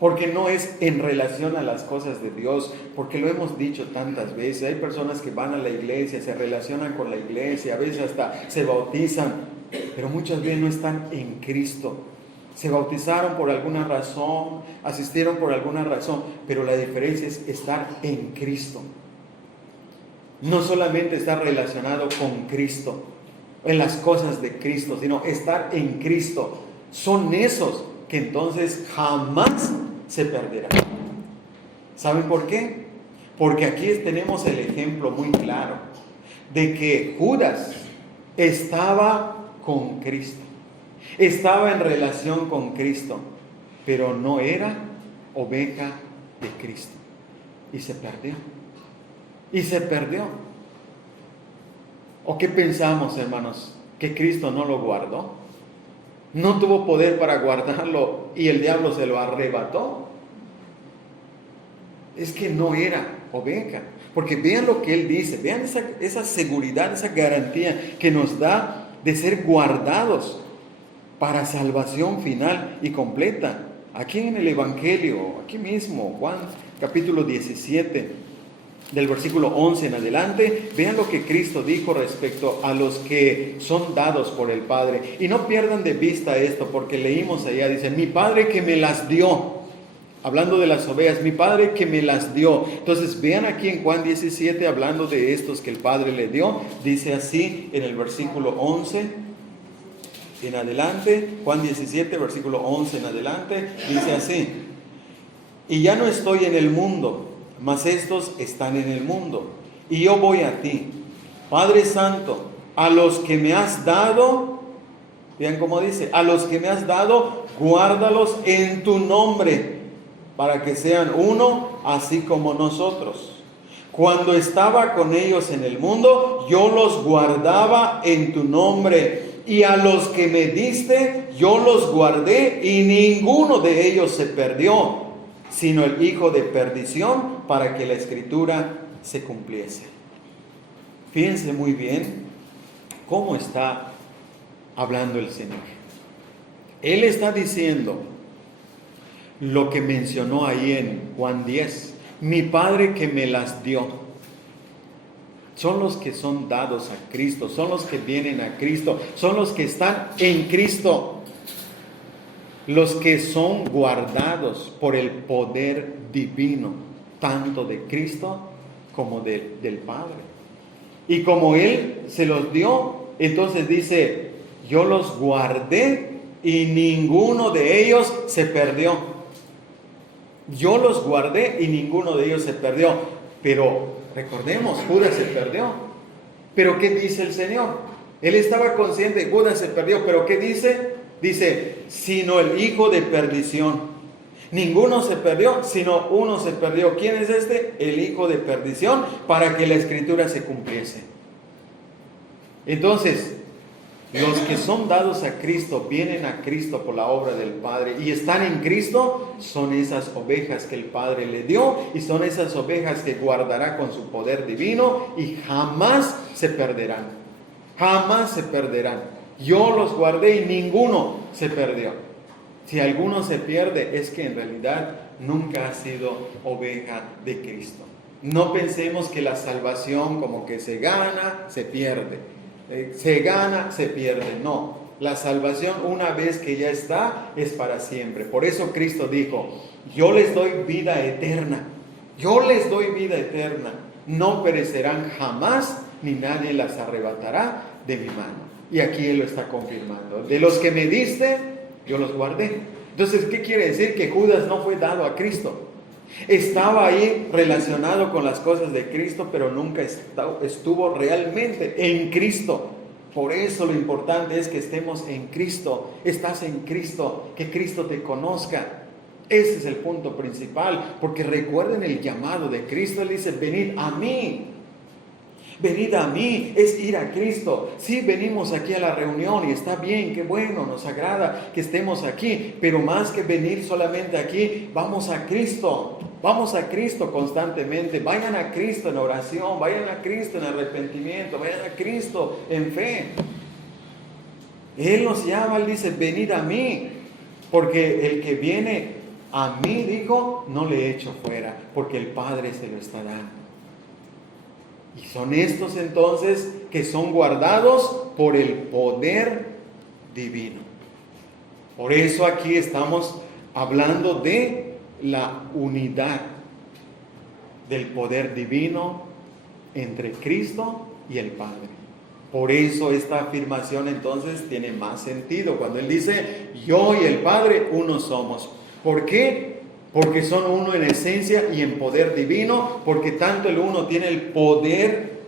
Porque no es en relación a las cosas de Dios, porque lo hemos dicho tantas veces. Hay personas que van a la iglesia, se relacionan con la iglesia, a veces hasta se bautizan, pero muchas veces no están en Cristo. Se bautizaron por alguna razón, asistieron por alguna razón, pero la diferencia es estar en Cristo. No solamente estar relacionado con Cristo, en las cosas de Cristo, sino estar en Cristo. Son esos que entonces jamás se perderán. ¿Saben por qué? Porque aquí tenemos el ejemplo muy claro de que Judas estaba con Cristo, estaba en relación con Cristo, pero no era oveja de Cristo y se perdió. ¿O qué pensamos, hermanos? ¿Que Cristo no lo guardó? ¿No tuvo poder para guardarlo y el diablo se lo arrebató? Es que no era oveja. Porque vean lo que Él dice, vean esa seguridad, esa garantía que nos da de ser guardados para salvación final y completa. Aquí en el Evangelio, aquí mismo, Juan capítulo 17, del versículo 11 en adelante, vean lo que Cristo dijo respecto a los que son dados por el Padre. Y no pierdan de vista esto, porque leímos allá, dice, mi Padre que me las dio. Hablando de las ovejas, mi Padre que me las dio. Entonces vean aquí en Juan 17, hablando de estos que el Padre le dio, dice así en el versículo 11 en adelante, Juan 17, versículo 11 en adelante, dice así, y ya no estoy en el mundo, mas estos están en el mundo, y yo voy a ti. Padre Santo, a los que me has dado, vean cómo dice, a los que me has dado, guárdalos en tu nombre, para que sean uno, así como nosotros. Cuando estaba con ellos en el mundo, yo los guardaba en tu nombre, y a los que me diste, yo los guardé, y ninguno de ellos se perdió, sino el hijo de perdición, para que la escritura se cumpliese. Fíjense muy bien cómo está hablando el Señor. Él está diciendo lo que mencionó ahí en Juan 10, mi Padre que me las dio. Son los que son dados a Cristo, son los que vienen a Cristo, son los que están en Cristo. Los que son guardados por el poder divino, tanto de Cristo como del Padre. Y como Él se los dio, entonces dice, yo los guardé y ninguno de ellos se perdió. Yo los guardé y ninguno de ellos se perdió. Pero recordemos, Judas se perdió. Pero ¿qué dice el Señor? Él estaba consciente, Judas se perdió, pero ¿qué dice? Dice, sino el hijo de perdición. Ninguno se perdió, sino uno se perdió. ¿Quién es este? El hijo de perdición, para que la escritura se cumpliese. Entonces, los que son dados a Cristo, vienen a Cristo por la obra del Padre y están en Cristo, son esas ovejas que el Padre le dio y son esas ovejas que guardará con su poder divino y jamás se perderán. Jamás se perderán. Yo los guardé y ninguno se perdió. Si alguno se pierde, es que en realidad nunca ha sido oveja de Cristo. No pensemos que la salvación como que se gana, se pierde. Se gana, se pierde. No, la salvación una vez que ya está, es para siempre. Por eso Cristo dijo, yo les doy vida eterna. Yo les doy vida eterna. No perecerán jamás, ni nadie las arrebatará de mi mano. Y aquí Él lo está confirmando. De los que me diste, yo los guardé. Entonces, ¿qué quiere decir? Que Judas no fue dado a Cristo. Estaba ahí relacionado con las cosas de Cristo, pero nunca estuvo realmente en Cristo. Por eso lo importante es que estemos en Cristo. Estás en Cristo, que Cristo te conozca. Ese es el punto principal, porque recuerden el llamado de Cristo. Él dice, venid a mí. Venid a mí, es ir a Cristo. Sí, venimos aquí a la reunión y está bien, qué bueno, nos agrada que estemos aquí, pero más que venir solamente aquí, vamos a Cristo. Vamos a Cristo constantemente. Vayan a Cristo en oración, vayan a Cristo en arrepentimiento, vayan a Cristo en fe. Él nos llama, Él dice, venid a mí, porque el que viene a mí, dijo, no le echo fuera, porque el Padre se lo está dando. Y son estos entonces que son guardados por el poder divino. Por eso aquí estamos hablando de la unidad del poder divino entre Cristo y el Padre. Por eso esta afirmación entonces tiene más sentido. Cuando Él dice, yo y el Padre uno somos. ¿Por qué? Porque son uno en esencia y en poder divino, porque tanto el uno tiene el poder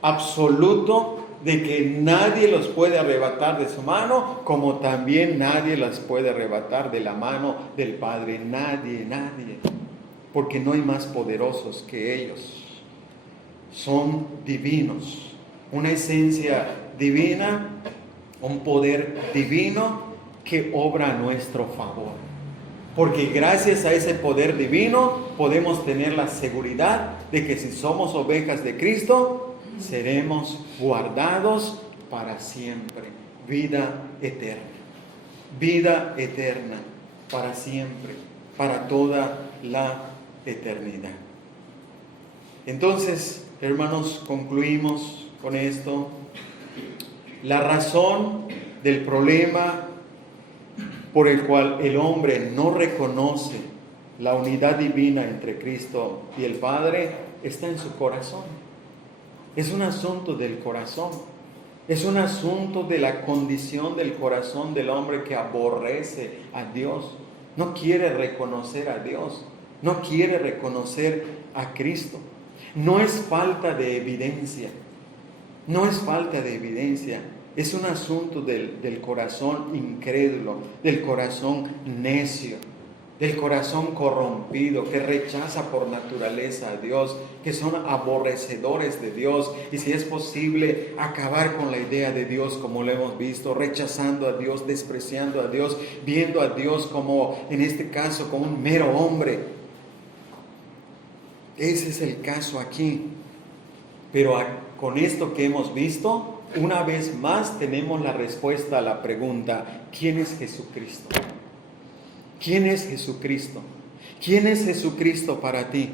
absoluto de que nadie los puede arrebatar de su mano, como también nadie los puede arrebatar de la mano del Padre. Nadie, porque no hay más poderosos que ellos. Son divinos, una esencia divina, un poder divino que obra a nuestro favor. Porque gracias a ese poder divino podemos tener la seguridad de que si somos ovejas de Cristo, seremos guardados para siempre. Vida eterna. Vida eterna para siempre, para toda la eternidad. Entonces, hermanos, concluimos con esto. La razón del problema por el cual el hombre no reconoce la unidad divina entre Cristo y el Padre está en su corazón. Es un asunto del corazón. Es un asunto de la condición del corazón del hombre que aborrece a Dios. No quiere reconocer a Dios. No quiere reconocer a Cristo. No es falta de evidencia. No es falta de evidencia. Es un asunto del corazón incrédulo, del corazón necio, del corazón corrompido, que rechaza por naturaleza a Dios, que son aborrecedores de Dios, y si es posible, acabar con la idea de Dios como lo hemos visto, rechazando a Dios, despreciando a Dios, viendo a Dios como, en este caso, como un mero hombre. Ese es el caso aquí. Pero con esto que hemos visto, una vez más tenemos la respuesta a la pregunta, ¿quién es Jesucristo? ¿Quién es Jesucristo? ¿Quién es Jesucristo para ti?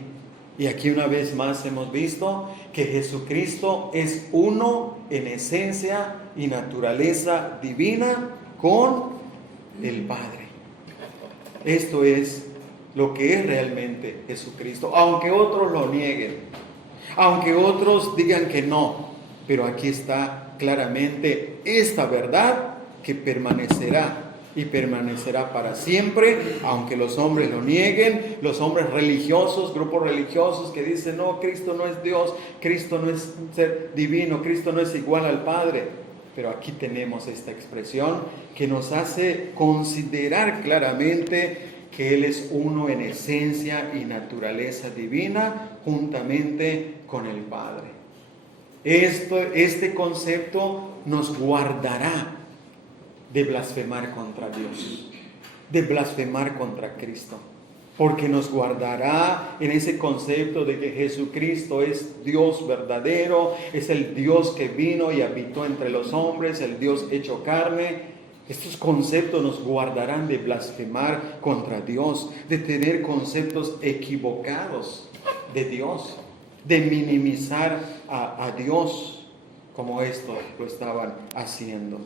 Y aquí una vez más hemos visto que Jesucristo es uno en esencia y naturaleza divina con el Padre. Esto es lo que es realmente Jesucristo, aunque otros lo nieguen, aunque otros digan que no, pero aquí está claramente esta verdad que permanecerá y permanecerá para siempre, aunque los hombres lo nieguen, los hombres religiosos, grupos religiosos que dicen, no, Cristo no es Dios, Cristo no es un ser divino, Cristo no es igual al Padre. Pero aquí tenemos esta expresión que nos hace considerar claramente que Él es uno en esencia y naturaleza divina, juntamente con el Padre. Este concepto nos guardará de blasfemar contra Dios, de blasfemar contra Cristo, porque nos guardará en ese concepto de que Jesucristo es Dios verdadero, es el Dios que vino y habitó entre los hombres, el Dios hecho carne. Estos conceptos nos guardarán de blasfemar contra Dios, de tener conceptos equivocados de Dios, de minimizar a Dios como esto lo estaban haciendo.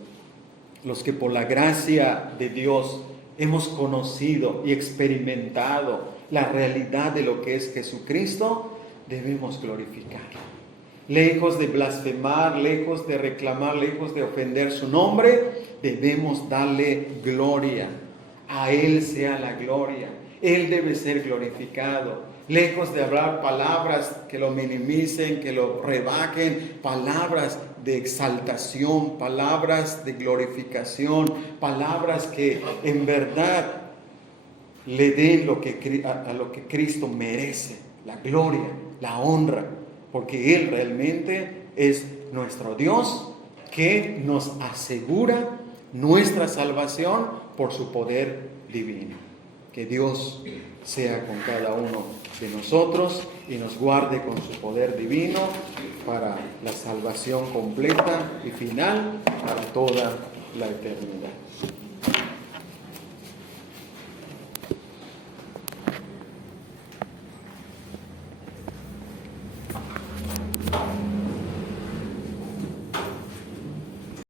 Los que por la gracia de Dios hemos conocido y experimentado la realidad de lo que es Jesucristo, debemos glorificarlo. lejos de blasfemar, lejos de reclamar, lejos de ofender su nombre, debemos darle gloria. A Él sea la gloria. Él debe ser glorificado. Lejos de hablar palabras que lo minimicen, que lo rebajen, palabras de exaltación, palabras de glorificación, palabras que en verdad le den a lo que Cristo merece, la gloria, la honra, porque Él realmente es nuestro Dios que nos asegura nuestra salvación por su poder divino. Que Dios sea con cada uno de nosotros y nos guarde con su poder divino para la salvación completa y final para toda la eternidad.